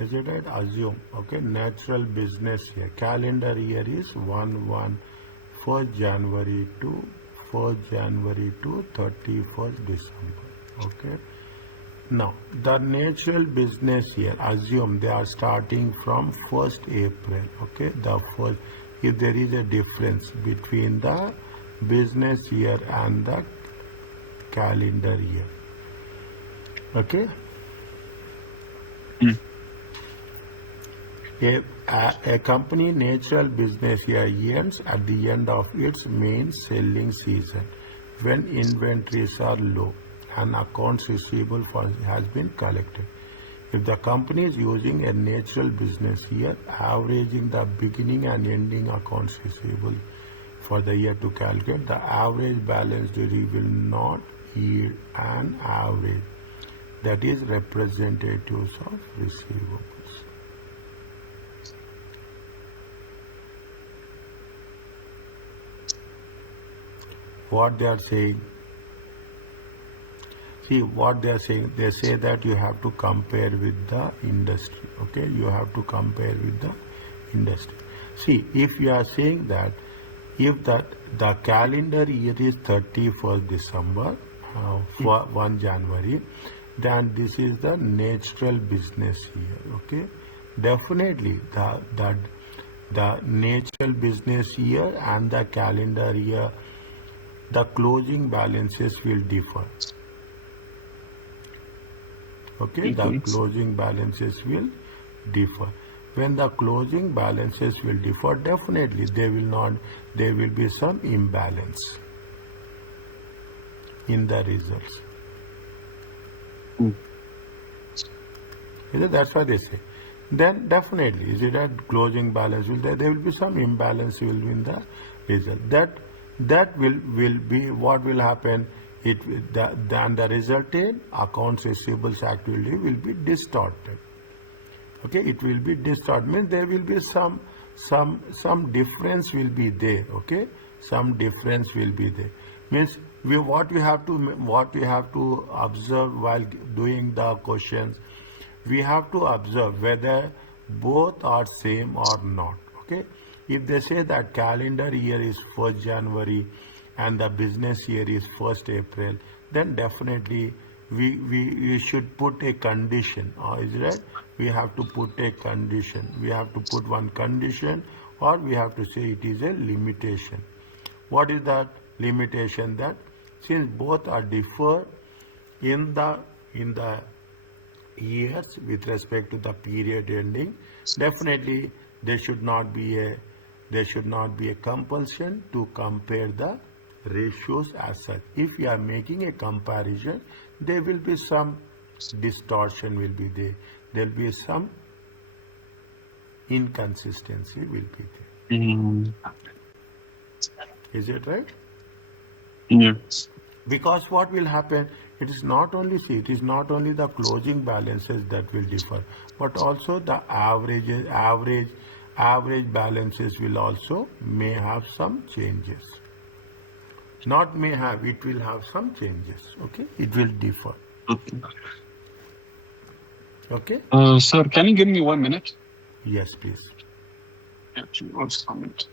Is it right? Assume, okay, natural business year. Calendar year is 1st January to 31st December. Okay. Now, the natural business year, assume they are starting from 1st April. Okay. If there is a difference between the business year and the calendar year. Okay. A company natural business year ends at the end of its main selling season when inventories are low and accounts receivable has been collected. If the company is using a natural business year, averaging the beginning and ending accounts receivable for the year to calculate, the average balance duty will not yield an average that is representatives of receivables. What they are saying, see what they are saying, they say that you have to compare with the industry. Okay, you have to compare with the industry. See, if you are saying that if the calendar year is 31st December for 1 January, then this is the natural business year. Okay, definitely the natural business year and the calendar year, the closing balances will differ. Okay, the closing balances will differ. When the closing balances will differ, definitely there will be some imbalance in the results. Mm. Is it? That's what they say. Then definitely, is it a closing balance? There will be some imbalance will be in the result. That will be what will happen. Then the result in accounts receivables activity will be distorted. Okay, it will be distorted. Means there will be some difference will be there. Okay, some difference will be there. Means what we have to observe while doing the questions, we have to observe whether both are same or not. Okay, if they say that calendar year is 1st January and the business year is 1st April, then definitely we should put a condition. Is it right? We have to put a condition. We have to put one condition, or we have to say it is a limitation. What is that limitation? That since both are differ in the years with respect to the period ending, definitely there should not be a compulsion to compare the ratios as such. If you are making a comparison, there will be some distortion will be there. There will be some inconsistency will be there. Mm. Is it right? Yes. Because what will happen, it is not only the closing balances that will differ, but also the average balances will also may have some changes. Not may have, it will have some changes. Okay, it will differ. Okay. Okay. Sir, can you give me 1 minute? Yes, please. Actually, what's comment?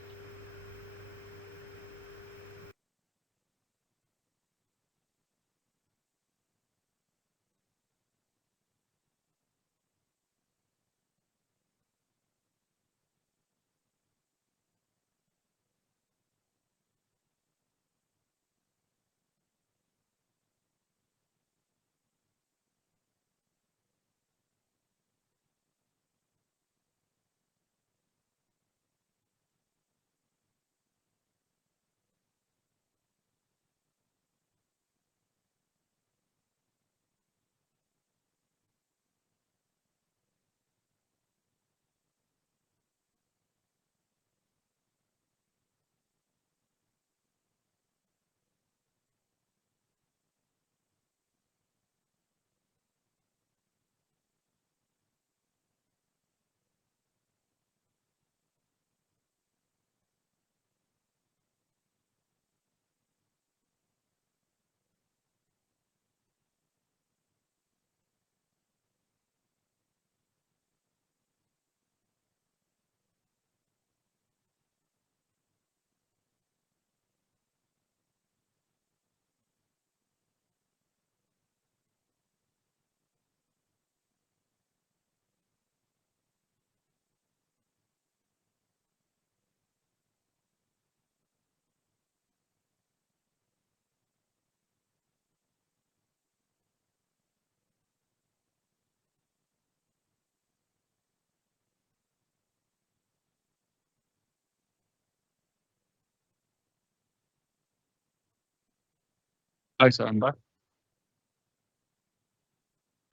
Hi, sir, I'm back.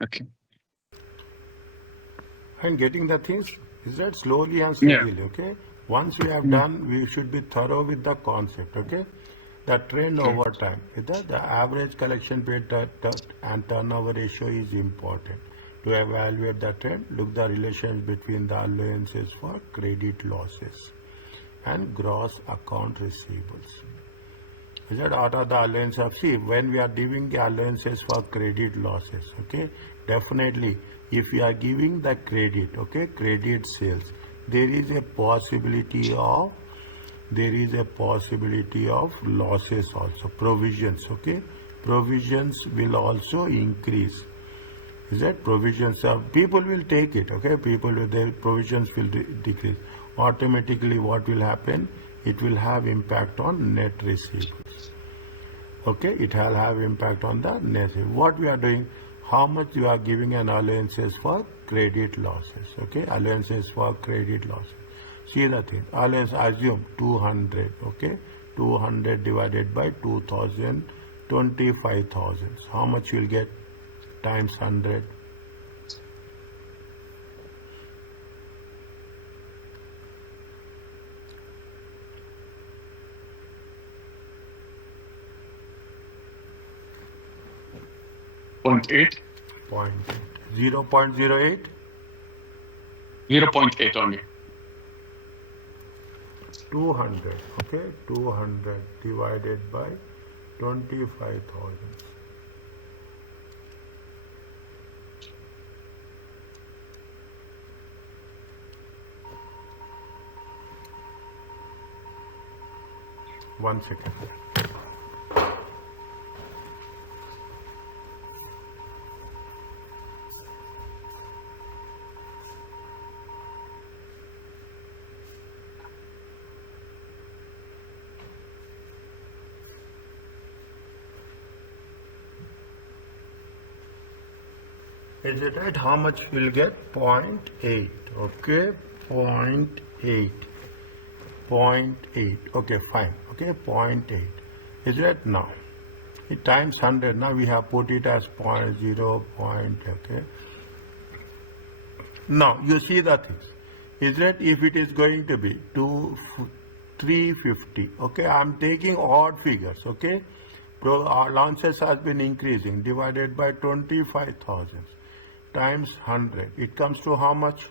Okay. And getting the things is that slowly and Yeah. steadily. Okay, once we have Mm. done, we should be thorough with the concept. Okay, the trend Okay. over time is that the average collection period and turnover ratio is important to evaluate the trend. Look the relations between the allowances for credit losses and gross account receivables. Is that what are the allowances of, see, when we are giving the allowances for credit losses, okay, definitely if we are giving the credit, okay, credit sales, there is a possibility of losses also, provisions. Okay, provisions will also increase. Is that provisions are, people will take it. Okay, people will, their provisions will decrease automatically. What will happen, it will have impact on net receivables. Okay, it will have impact on the net. What we are doing, how much you are giving an allowances for credit losses. Okay, allowances for credit losses. See the thing, allowance assume 200, okay, 200 divided by 2000, 25,000. How much you will get times 100? 0.8. 0.08? 0.8 only. 200, okay, 200 divided by 25,000. One second. Is it right? How much we'll get? 0.8. Okay, 0.8. 0.8. Okay, fine. Okay, 0.8. Is it now? It times 100. Now we have put it as 0.0. Okay. Now you see the things. Is that if it is going to be 350? Okay, I'm taking odd figures. Okay, our allowances has been increasing divided by 25,000 times 100. It comes to how much?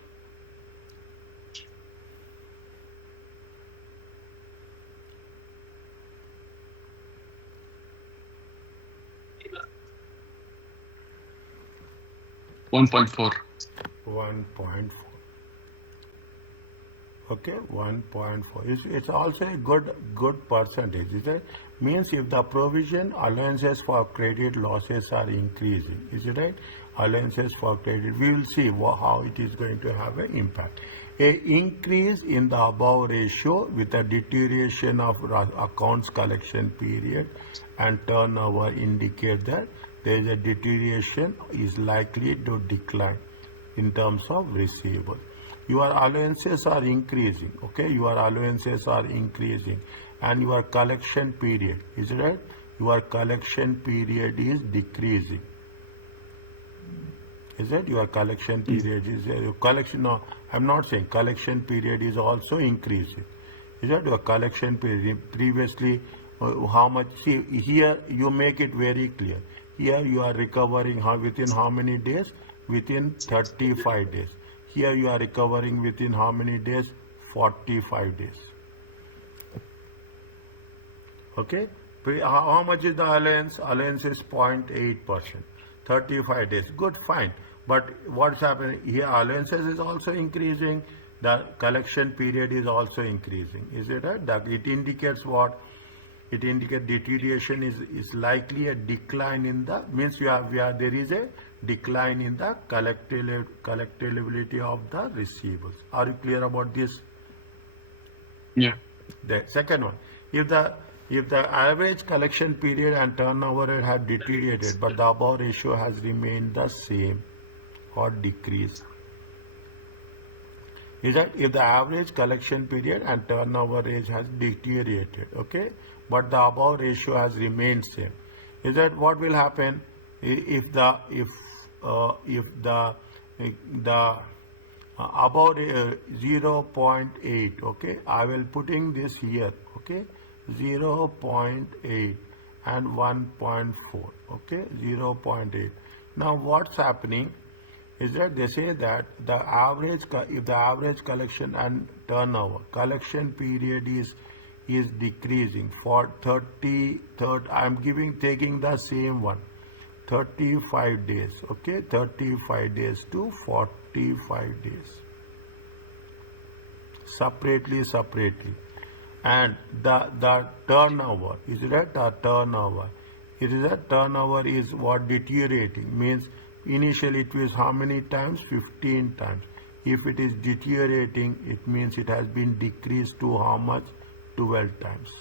$1.4. 1.4. Okay, 1.4. It's also a good percentage. Is it? Means if the provision allowances for credit losses are increasing, is it right? Allowances for credit, we will see how it is going to have an impact. A increase in the above ratio with a deterioration of accounts collection period and turnover indicate that there is a deterioration is likely to decline in terms of receivable. Your allowances are increasing, okay? Your allowances are increasing and your collection period, is it right? Your collection period is decreasing. Is it? Your collection period is, your collection, no, I'm not saying collection period is also increasing. Is that your collection period? Previously, how much, see, here you make it very clear. Here you are recovering within how many days? Within 35 days. Here you are recovering within how many days? 45 days. Okay? How much is the allowance? Allowance is 0.8%. 35 days. Good, fine. But what's happening here? Allowances is also increasing. The collection period is also increasing. Is it right? That it indicates what? It indicates deterioration is likely a decline in the, means there is a decline in the collectability of the receivables. Are you clear about this? Yeah. The second one, if the average collection period and turnover rate have deteriorated, but the above ratio has remained the same or decreased. Is that if the average collection period and turnover rate has deteriorated, okay, but the above ratio has remained same, is that what will happen if the about 0.8, okay, I will putting this here, okay, 0.8 and 1.4, okay, 0.8. Now what's happening is that they say that the average, if the average collection and turnover collection period is decreasing for 30, I'm taking the same one, 35 days, okay, 35 days to 45 days, separately, and the turnover, is that the turnover? It is that turnover is what deteriorating, means initially it was how many times? 15 times. If it is deteriorating, it means it has been decreased to how much? 12 times.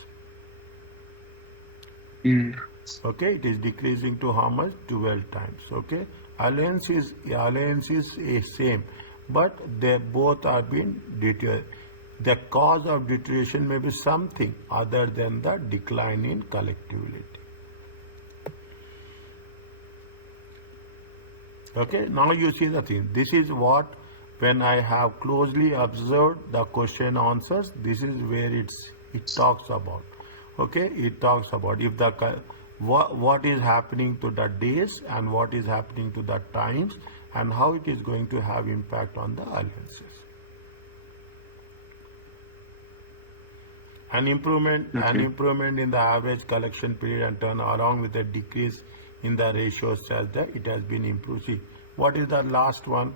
Okay, it is decreasing to how much? 12 times. Okay, Allowance is same, but they both are being deteriorated. The cause of deterioration may be something other than the decline in collectability. Okay, now you see the thing. This is what, when I have closely observed the question answers, this is where it talks about. Okay, it talks about if the what is happening to the days and what is happening to the times and how it is going to have impact on the allowances. An improvement in the average collection period and turn along with a decrease in the ratio says that it has been improved. See, what is the last one?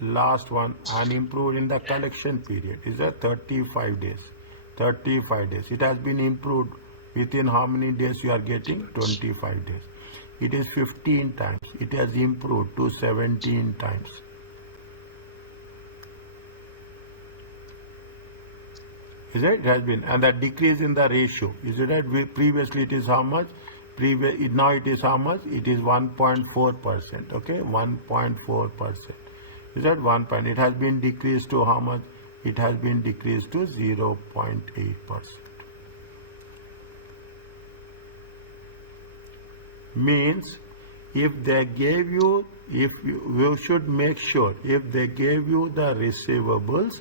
Last one, and improved in the collection period is a 35 days. 35 days. It has been improved within how many days you are getting? 25 days. It is 15 times. It has improved to 17 times. Is it? It has been. And the decrease in the ratio. Is it right? Previously it is how much? Now it is how much? It is 1.4%. Okay, 1.4%. Is that 1 point? It has been decreased to how much? It has been decreased to 0.8%. Means if they gave you, you should make sure if they gave you the receivables,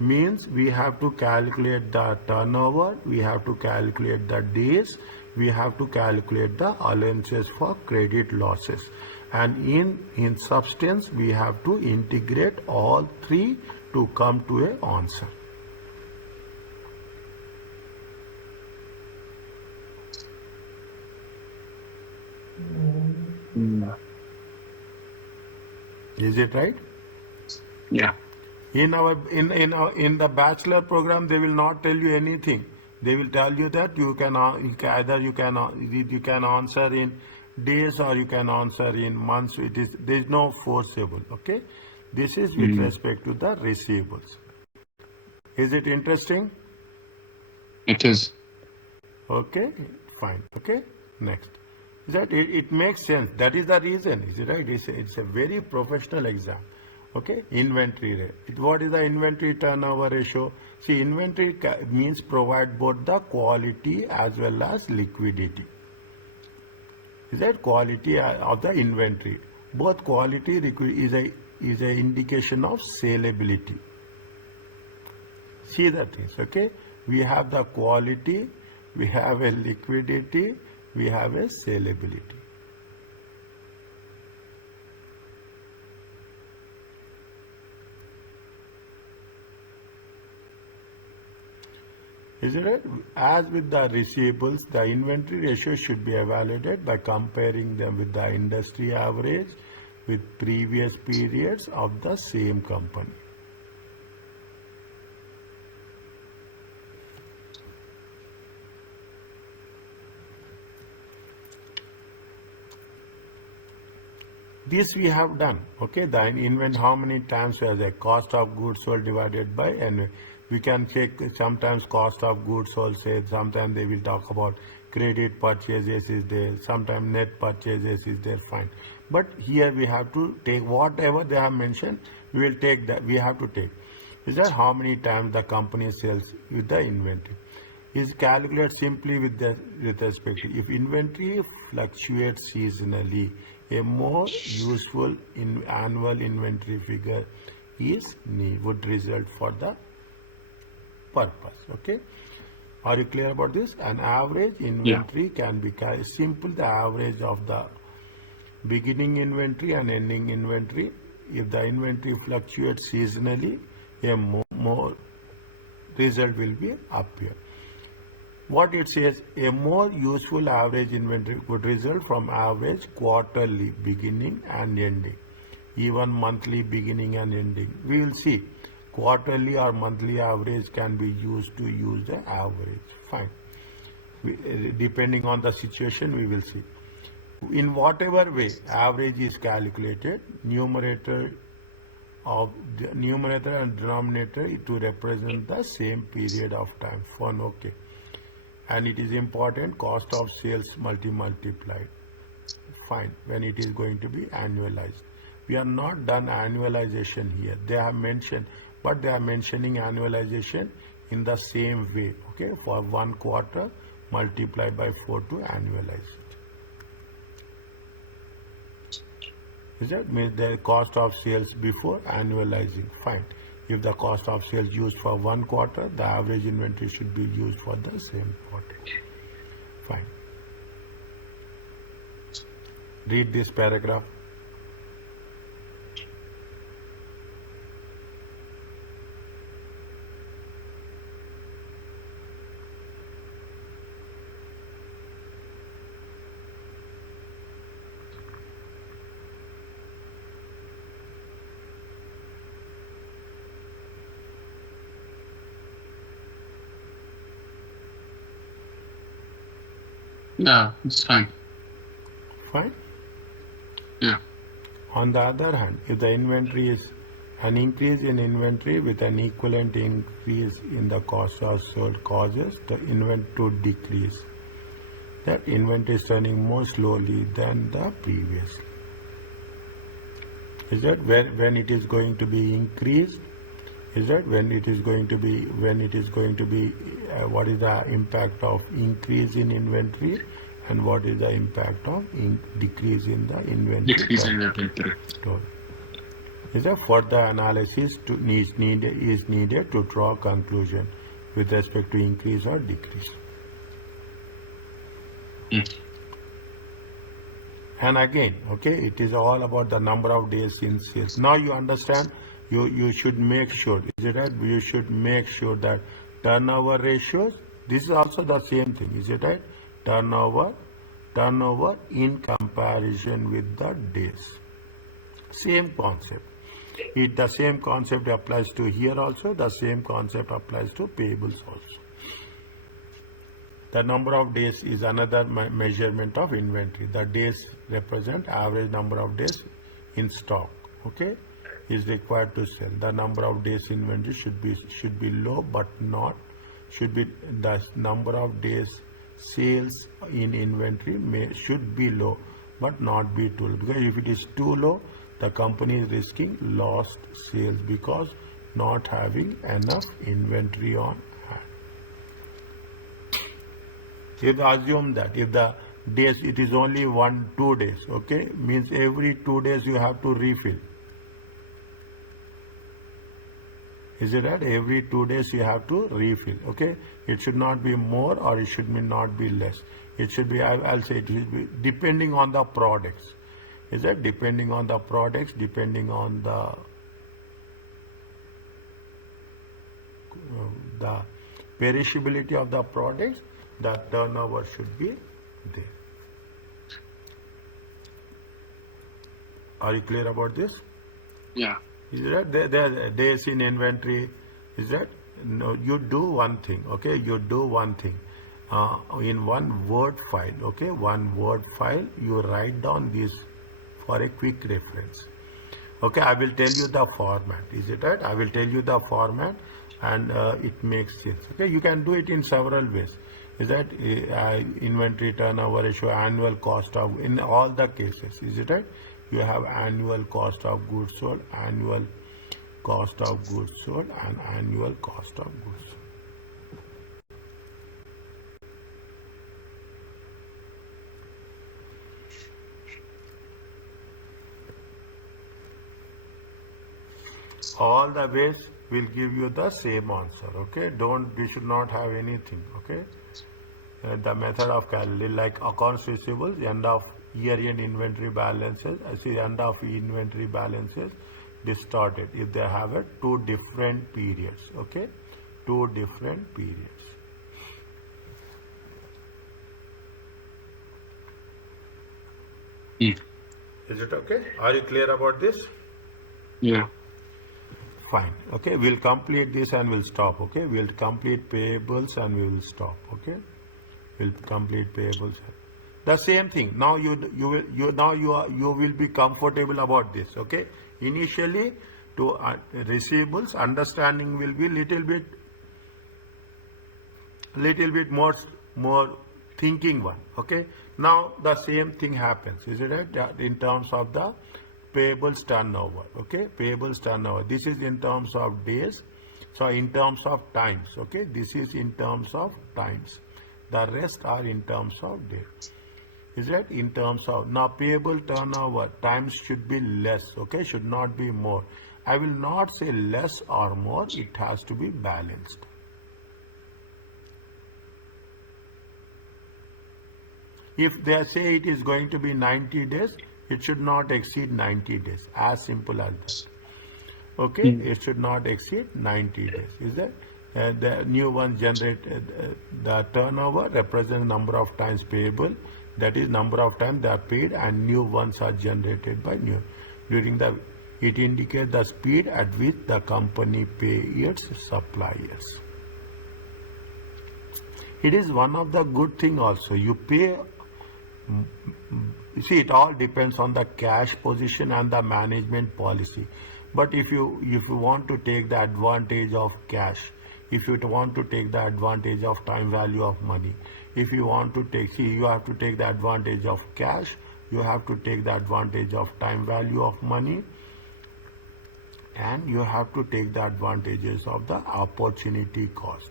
means we have to calculate the turnover, we have to calculate the days, we have to calculate the allowances for credit losses, and in substance we have to integrate all three to come to an answer. Is it right? Yeah. In the bachelor program, they will not tell you anything. They will tell you that you can either you can answer in days or you can answer in months. There is no forcible. Okay, this is with respect to the receivables. Is it interesting? It is. Okay, fine. Okay, next. That it makes sense. That is the reason. Is it right? It's a very professional exam. Okay, inventory rate. What is the inventory turnover ratio? See, inventory means provide both the quality as well as liquidity. Is that quality of the inventory? Both quality is a indication of saleability. See the things. Okay, we have the quality, we have a liquidity, we have a saleability. Is it right? As with the receivables, the inventory ratio should be evaluated by comparing them with the industry average with previous periods of the same company. This we have done. Okay, the how many times as a cost of goods sold divided by N. We can check sometimes cost of goods sold, say sometimes they will talk about credit purchases is there, sometimes net purchases is there, fine. But here we have to take whatever they have mentioned, we will take that, we have to take. Is that how many times the company sells with the inventory? Is calculated simply with respect to if inventory fluctuates seasonally, a more useful annual inventory figure would result for the purpose. Okay, are you clear about this? An average inventory can be simple, the average of the beginning inventory and ending inventory. If the inventory fluctuates seasonally, a more result will be appear. What it says, a more useful average inventory would result from average quarterly beginning and ending, even monthly beginning and ending. We will see quarterly or monthly average can be used to use the average. Fine. Depending on the situation, we will see. In whatever way average is calculated, numerator and denominator to represent the same period of time. Fun, okay. And it is important, cost of sales multiplied. fine, when it is going to be annualized. We are not done annualization here. They have mentioned, but they are mentioning annualization in the same way, okay? For 1 quarter, multiply by 4 to annualize it. Is that means the cost of sales before annualizing? Fine. If the cost of sales used for 1 quarter, the average inventory should be used for the same quarter. Fine. Read this paragraph. Yeah, it's fine. Fine. Yeah. On the other hand, if the inventory is an increase in inventory with an equivalent increase in the cost of sold causes the inventory to decrease. That inventory is turning more slowly than the previous. Is that when it is going to be increased? Is that when it is going to be what is the impact of increase in inventory and what is the impact of decrease in the inventory? Decrease in inventory. Is that further analysis is needed to draw a conclusion with respect to increase or decrease. And again, okay, it is all about the number of days in sales. Now you understand, you should make sure, is it right? You should make sure that turnover ratios, this is also the same thing, is it right? Turnover in comparison with the days. Same concept. The same concept applies to here also, the same concept applies to payables also. The number of days is another measurement of inventory. The days represent average number of days in stock, okay, is required to sell. The number of days inventory should be low, but not should be the number of days sales in inventory should be low, but not be too low. Because if it is too low, the company is risking lost sales because not having enough inventory on hand. If assume that if the days it is only 1-2 days, okay, means every 2 days you have to refill. Is it right? Every 2 days you have to refill, okay? It should not be more or it should not be less. It should be, I'll say it should be depending on the products. Is that depending on the products, depending on the perishability of the products, the turnover should be there. Are you clear about this? Yeah. Is that there days in inventory? Is that no? You do one thing, okay? You do one thing. In one Word file, okay? One Word file, you write down this for a quick reference. Okay, I will tell you the format. Is it right? I will tell you the format, and it makes sense. Okay, you can do it in several ways. Is that inventory turnover ratio, annual cost of, in all the cases, is it right? You have annual cost of goods sold, annual cost of goods sold, and annual cost of goods. All the ways will give you the same answer, okay? You should not have anything, okay? The method of calculating, like accounts receivables, end of year-end inventory balances, end of inventory balances distorted if they have two different periods, okay? Two different periods. Is it okay? Are you clear about this? Yeah. Fine. Okay, we'll complete this and we'll stop. Okay, we'll complete payables and we will stop. Okay, we'll complete payables. The same thing. Now you will be comfortable about this. Okay, initially to receivables, understanding will be little bit more thinking one. Okay, Now the same thing happens, is it right? In terms of the payables turnover, okay? Payables turnover. This is in terms of days. So in terms of times, okay? This is in terms of times. The rest are in terms of days. Is right? In terms of now payable turnover times should be less, okay? Should not be more. I will not say less or more. It has to be balanced. If they say it is going to be 90 days, it should not exceed 90 days. As simple as that. Okay, it should not exceed 90 days. Is that? The new one generated, the turnover represents number of times payable. That is number of times they are paid, and new ones are generated by new. During the, it indicates the speed at which the company pay its suppliers. It is one of the good thing also. You pay. You see, it all depends on the cash position and the management policy. But if you want to take the advantage of cash, if you want to take the advantage of time value of money, if you want to take, see, you have to take the advantage of cash, you have to take the advantage of time value of money, and you have to take the advantages of the opportunity cost.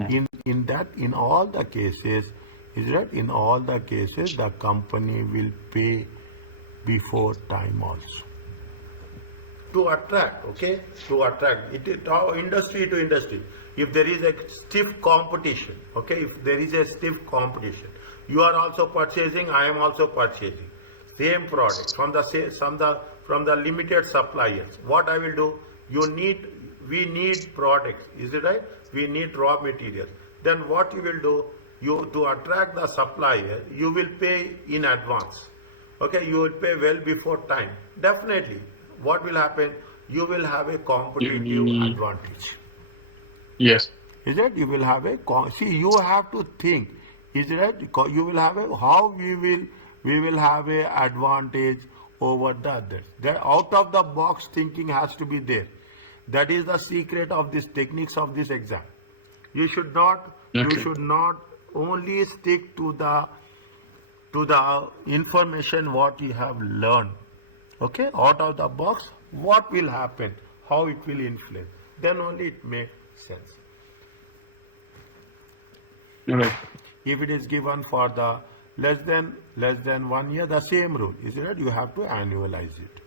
In all the cases, is right? In all the cases, the company will pay before time also. To attract, okay? To attract. It is industry to industry. If there is a stiff competition, okay? If there is a stiff competition, you are also purchasing, I am also purchasing. Same product from the limited suppliers. What I will do? We need products. Is it right? We need raw materials. Then what you will do? To attract the supplier, you will pay in advance. Okay, you will pay well before time. Definitely, what will happen? You will have a competitive advantage. Yes. Is it? You will have see. You have to think. Is it right? You will have how we will have a advantage over the others. That out of the box thinking has to be there. That is the secret of this techniques of this exam. You should not. Okay. You should not only stick to the information what you have learned. Okay, out of the box, what will happen, how it will influence, then only it makes sense. Right. If it is given for the less than 1 year, the same rule is that you have to annualize it.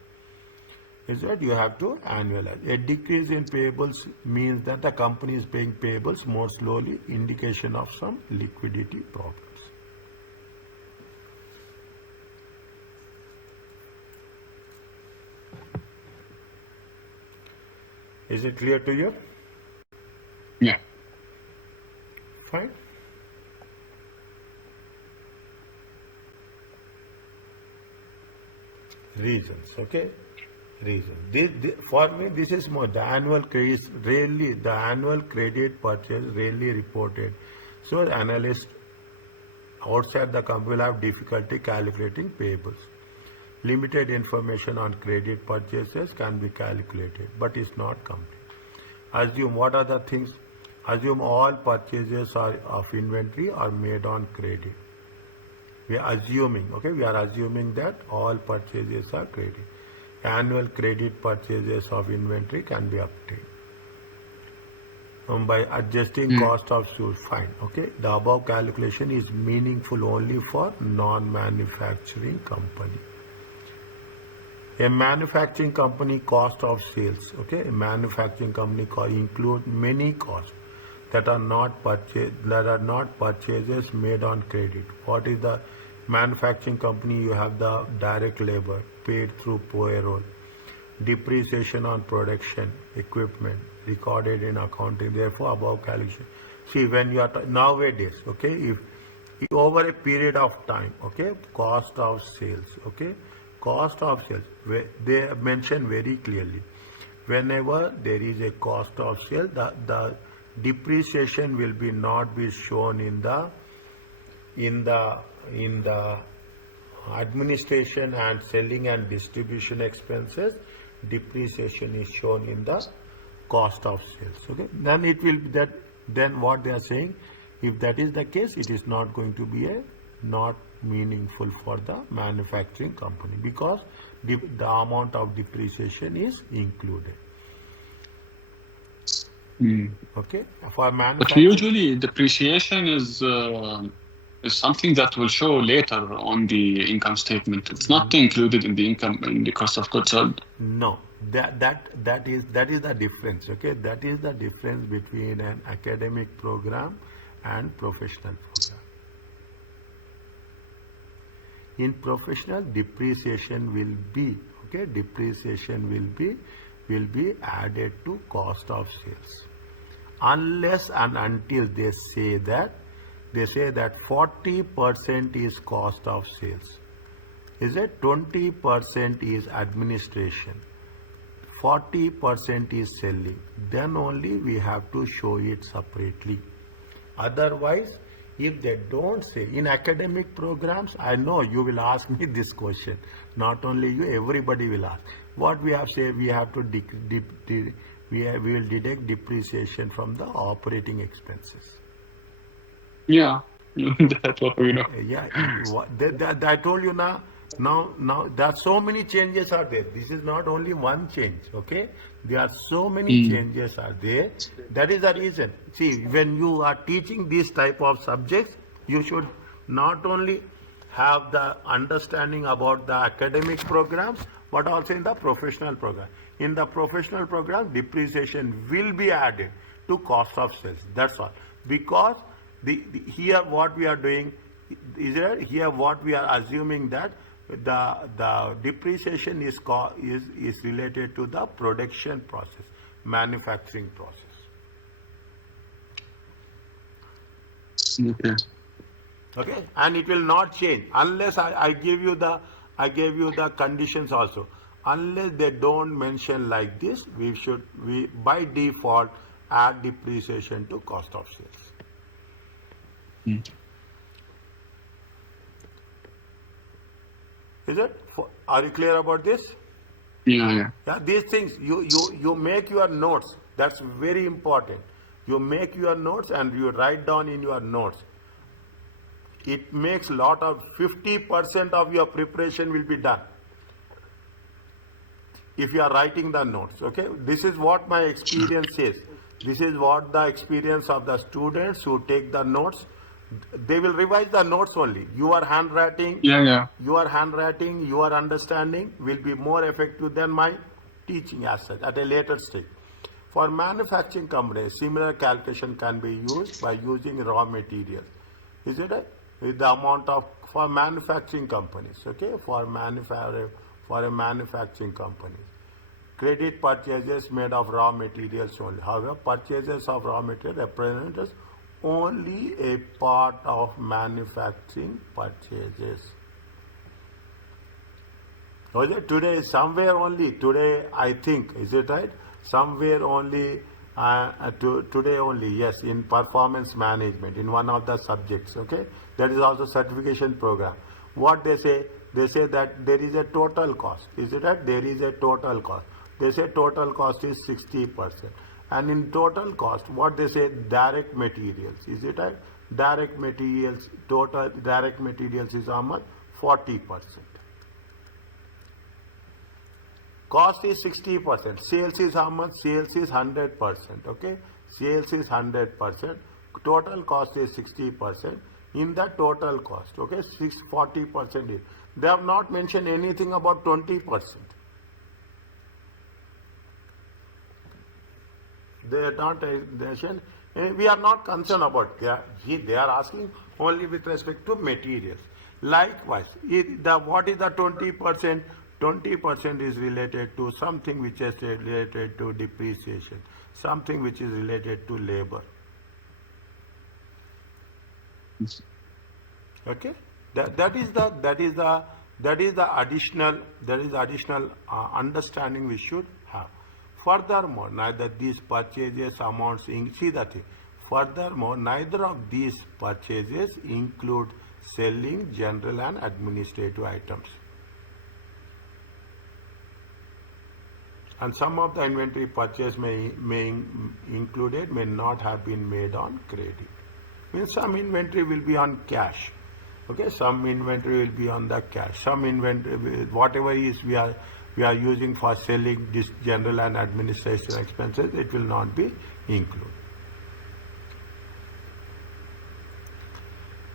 Is that you have to annualize. A decrease in payables means that the company is paying payables more slowly, indication of some liquidity problems. Is it clear to you? Yeah. Fine. Reasons, okay? Reason. For me, this is more the annual credit. Rarely the annual credit purchase rarely reported. So analysts outside the company will have difficulty calculating payables. Limited information on credit purchases can be calculated, but it's not complete. Assume what are the things? Assume all purchases of inventory are made on credit. We are assuming, okay? We are assuming that all purchases are credit. Annual credit purchases of inventory can be obtained by adjusting cost of goods. Fine, okay. The above calculation is meaningful only for non-manufacturing company. A manufacturing company cost of sales, okay. A manufacturing company cost include many costs that are not purchases made on credit. What is the manufacturing company? You have the direct labor paid through payroll, depreciation on production equipment recorded in accounting. Therefore, above calculation. See, when you are nowadays, okay, if over a period of time, okay, cost of sales, okay, cost of sales, they mention very clearly. Whenever there is a cost of sales, the depreciation will not be shown in the administration and selling and distribution expenses. Depreciation is shown in the cost of sales. Okay, then it will be that. Then what they are saying, if that is the case, it is not going to be a not meaningful for the manufacturing company because the amount of depreciation is included. Okay, for But manufacturing. usually depreciation is something that will show later on the income statement. It's not included in the income in the cost of goods sold. No, that is the difference. Okay, that is the difference between an academic program and professional program. In professional, depreciation will be added to cost of sales, unless and until they say that 40% is cost of sales. Is it 20% is administration, 40% is selling, then only we have to show it separately. Otherwise, if they don't say, in academic programs, I know you will ask me this question. Not only you, everybody will ask. What we have said, we have to we will deduct depreciation from the operating expenses. Yeah, that's what we know. Yeah, I told you now. Now there are so many changes are there. This is not only one change. Okay, there are so many changes are there. That is the reason. See, when you are teaching these type of subjects, you should not only have the understanding about the academic programs, but also in the professional program. In the professional program, depreciation will be added to cost of sales. That's all. Because here what we are doing is that here what we are assuming that the depreciation is related to the production process, manufacturing process. Okay. Okay, and it will not change unless I gave you the conditions also. Unless they don't mention like this, we by default add depreciation to cost of sales. Is it? Are you clear about this? Yeah. Yeah, these things you make your notes. That's very important. You make your notes and you write down in your notes. It makes lot of 50% of your preparation will be done if you are writing the notes. Okay, this is what my experience says. This is what the experience of the students who take the notes. They will revise the notes only. Your handwriting, your understanding will be more effective than my teaching as such at a later stage. For manufacturing companies, similar calculation can be used by using raw materials. Is it with the amount of for manufacturing companies? Okay, for a manufacturing company, credit purchases made of raw materials only. However, purchases of raw material represents only a part of manufacturing purchases. Today, somewhere only, today I think, is it right? Somewhere only, today only, yes, in performance management, in one of the subjects, okay? That is also certification program. What they say that there is a total cost. Is it right? There is a total cost. They say total cost is 60%. And in total cost, what they say, direct materials. Is it right? Direct materials, total direct materials is how much? 40%. Cost is 60%. Sales is how much? Sales is 100%. Okay? Sales is 100%. Total cost is 60%. In the total cost, okay, 40% is. They have not mentioned anything about 20%. They are not mentioned. We are not concerned about. They are asking only with respect to materials. Likewise, what is the 20%? 20% is related to something which is related to depreciation, something which is related to labor. Okay, that is the additional understanding we should have. Furthermore, neither these purchases amounts see the thing. Furthermore, neither of these purchases include selling, general and administrative items. And some of the inventory purchase may not have been made on credit. Means some inventory will be on cash. Okay, some inventory will be on the cash. Some inventory, whatever is we are using for selling this general and administration expenses, it will not be included.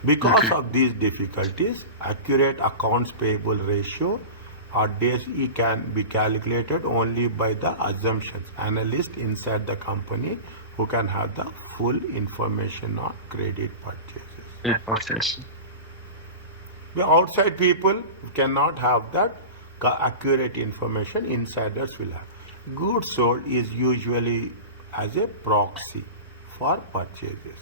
Because Okay. of these difficulties, accurate accounts payable ratio or days E can be calculated only by the assumptions. Analyst inside the company who can have the full information on credit purchases. Yeah, purchase. The outside people cannot have that accurate information, insiders will have. Goods sold is usually as a proxy for purchases.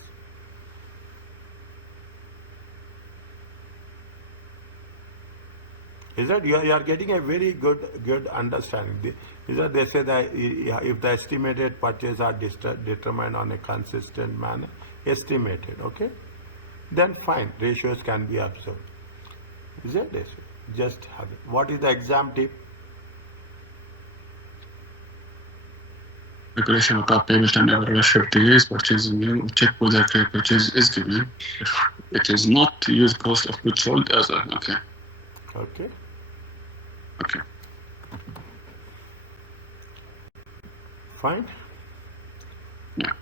Is that you are getting a very good understanding? Is that they say that if the estimated purchases are determined on a consistent manner, estimated, okay, then fine, ratios can be observed. Is that this? Just have it. What is the exam tip? Calculation of top payment and average 50 days purchase new check whether credit purchase is given. If it is not, use cost of goods sold as a okay. Okay. Okay. Fine. Yeah.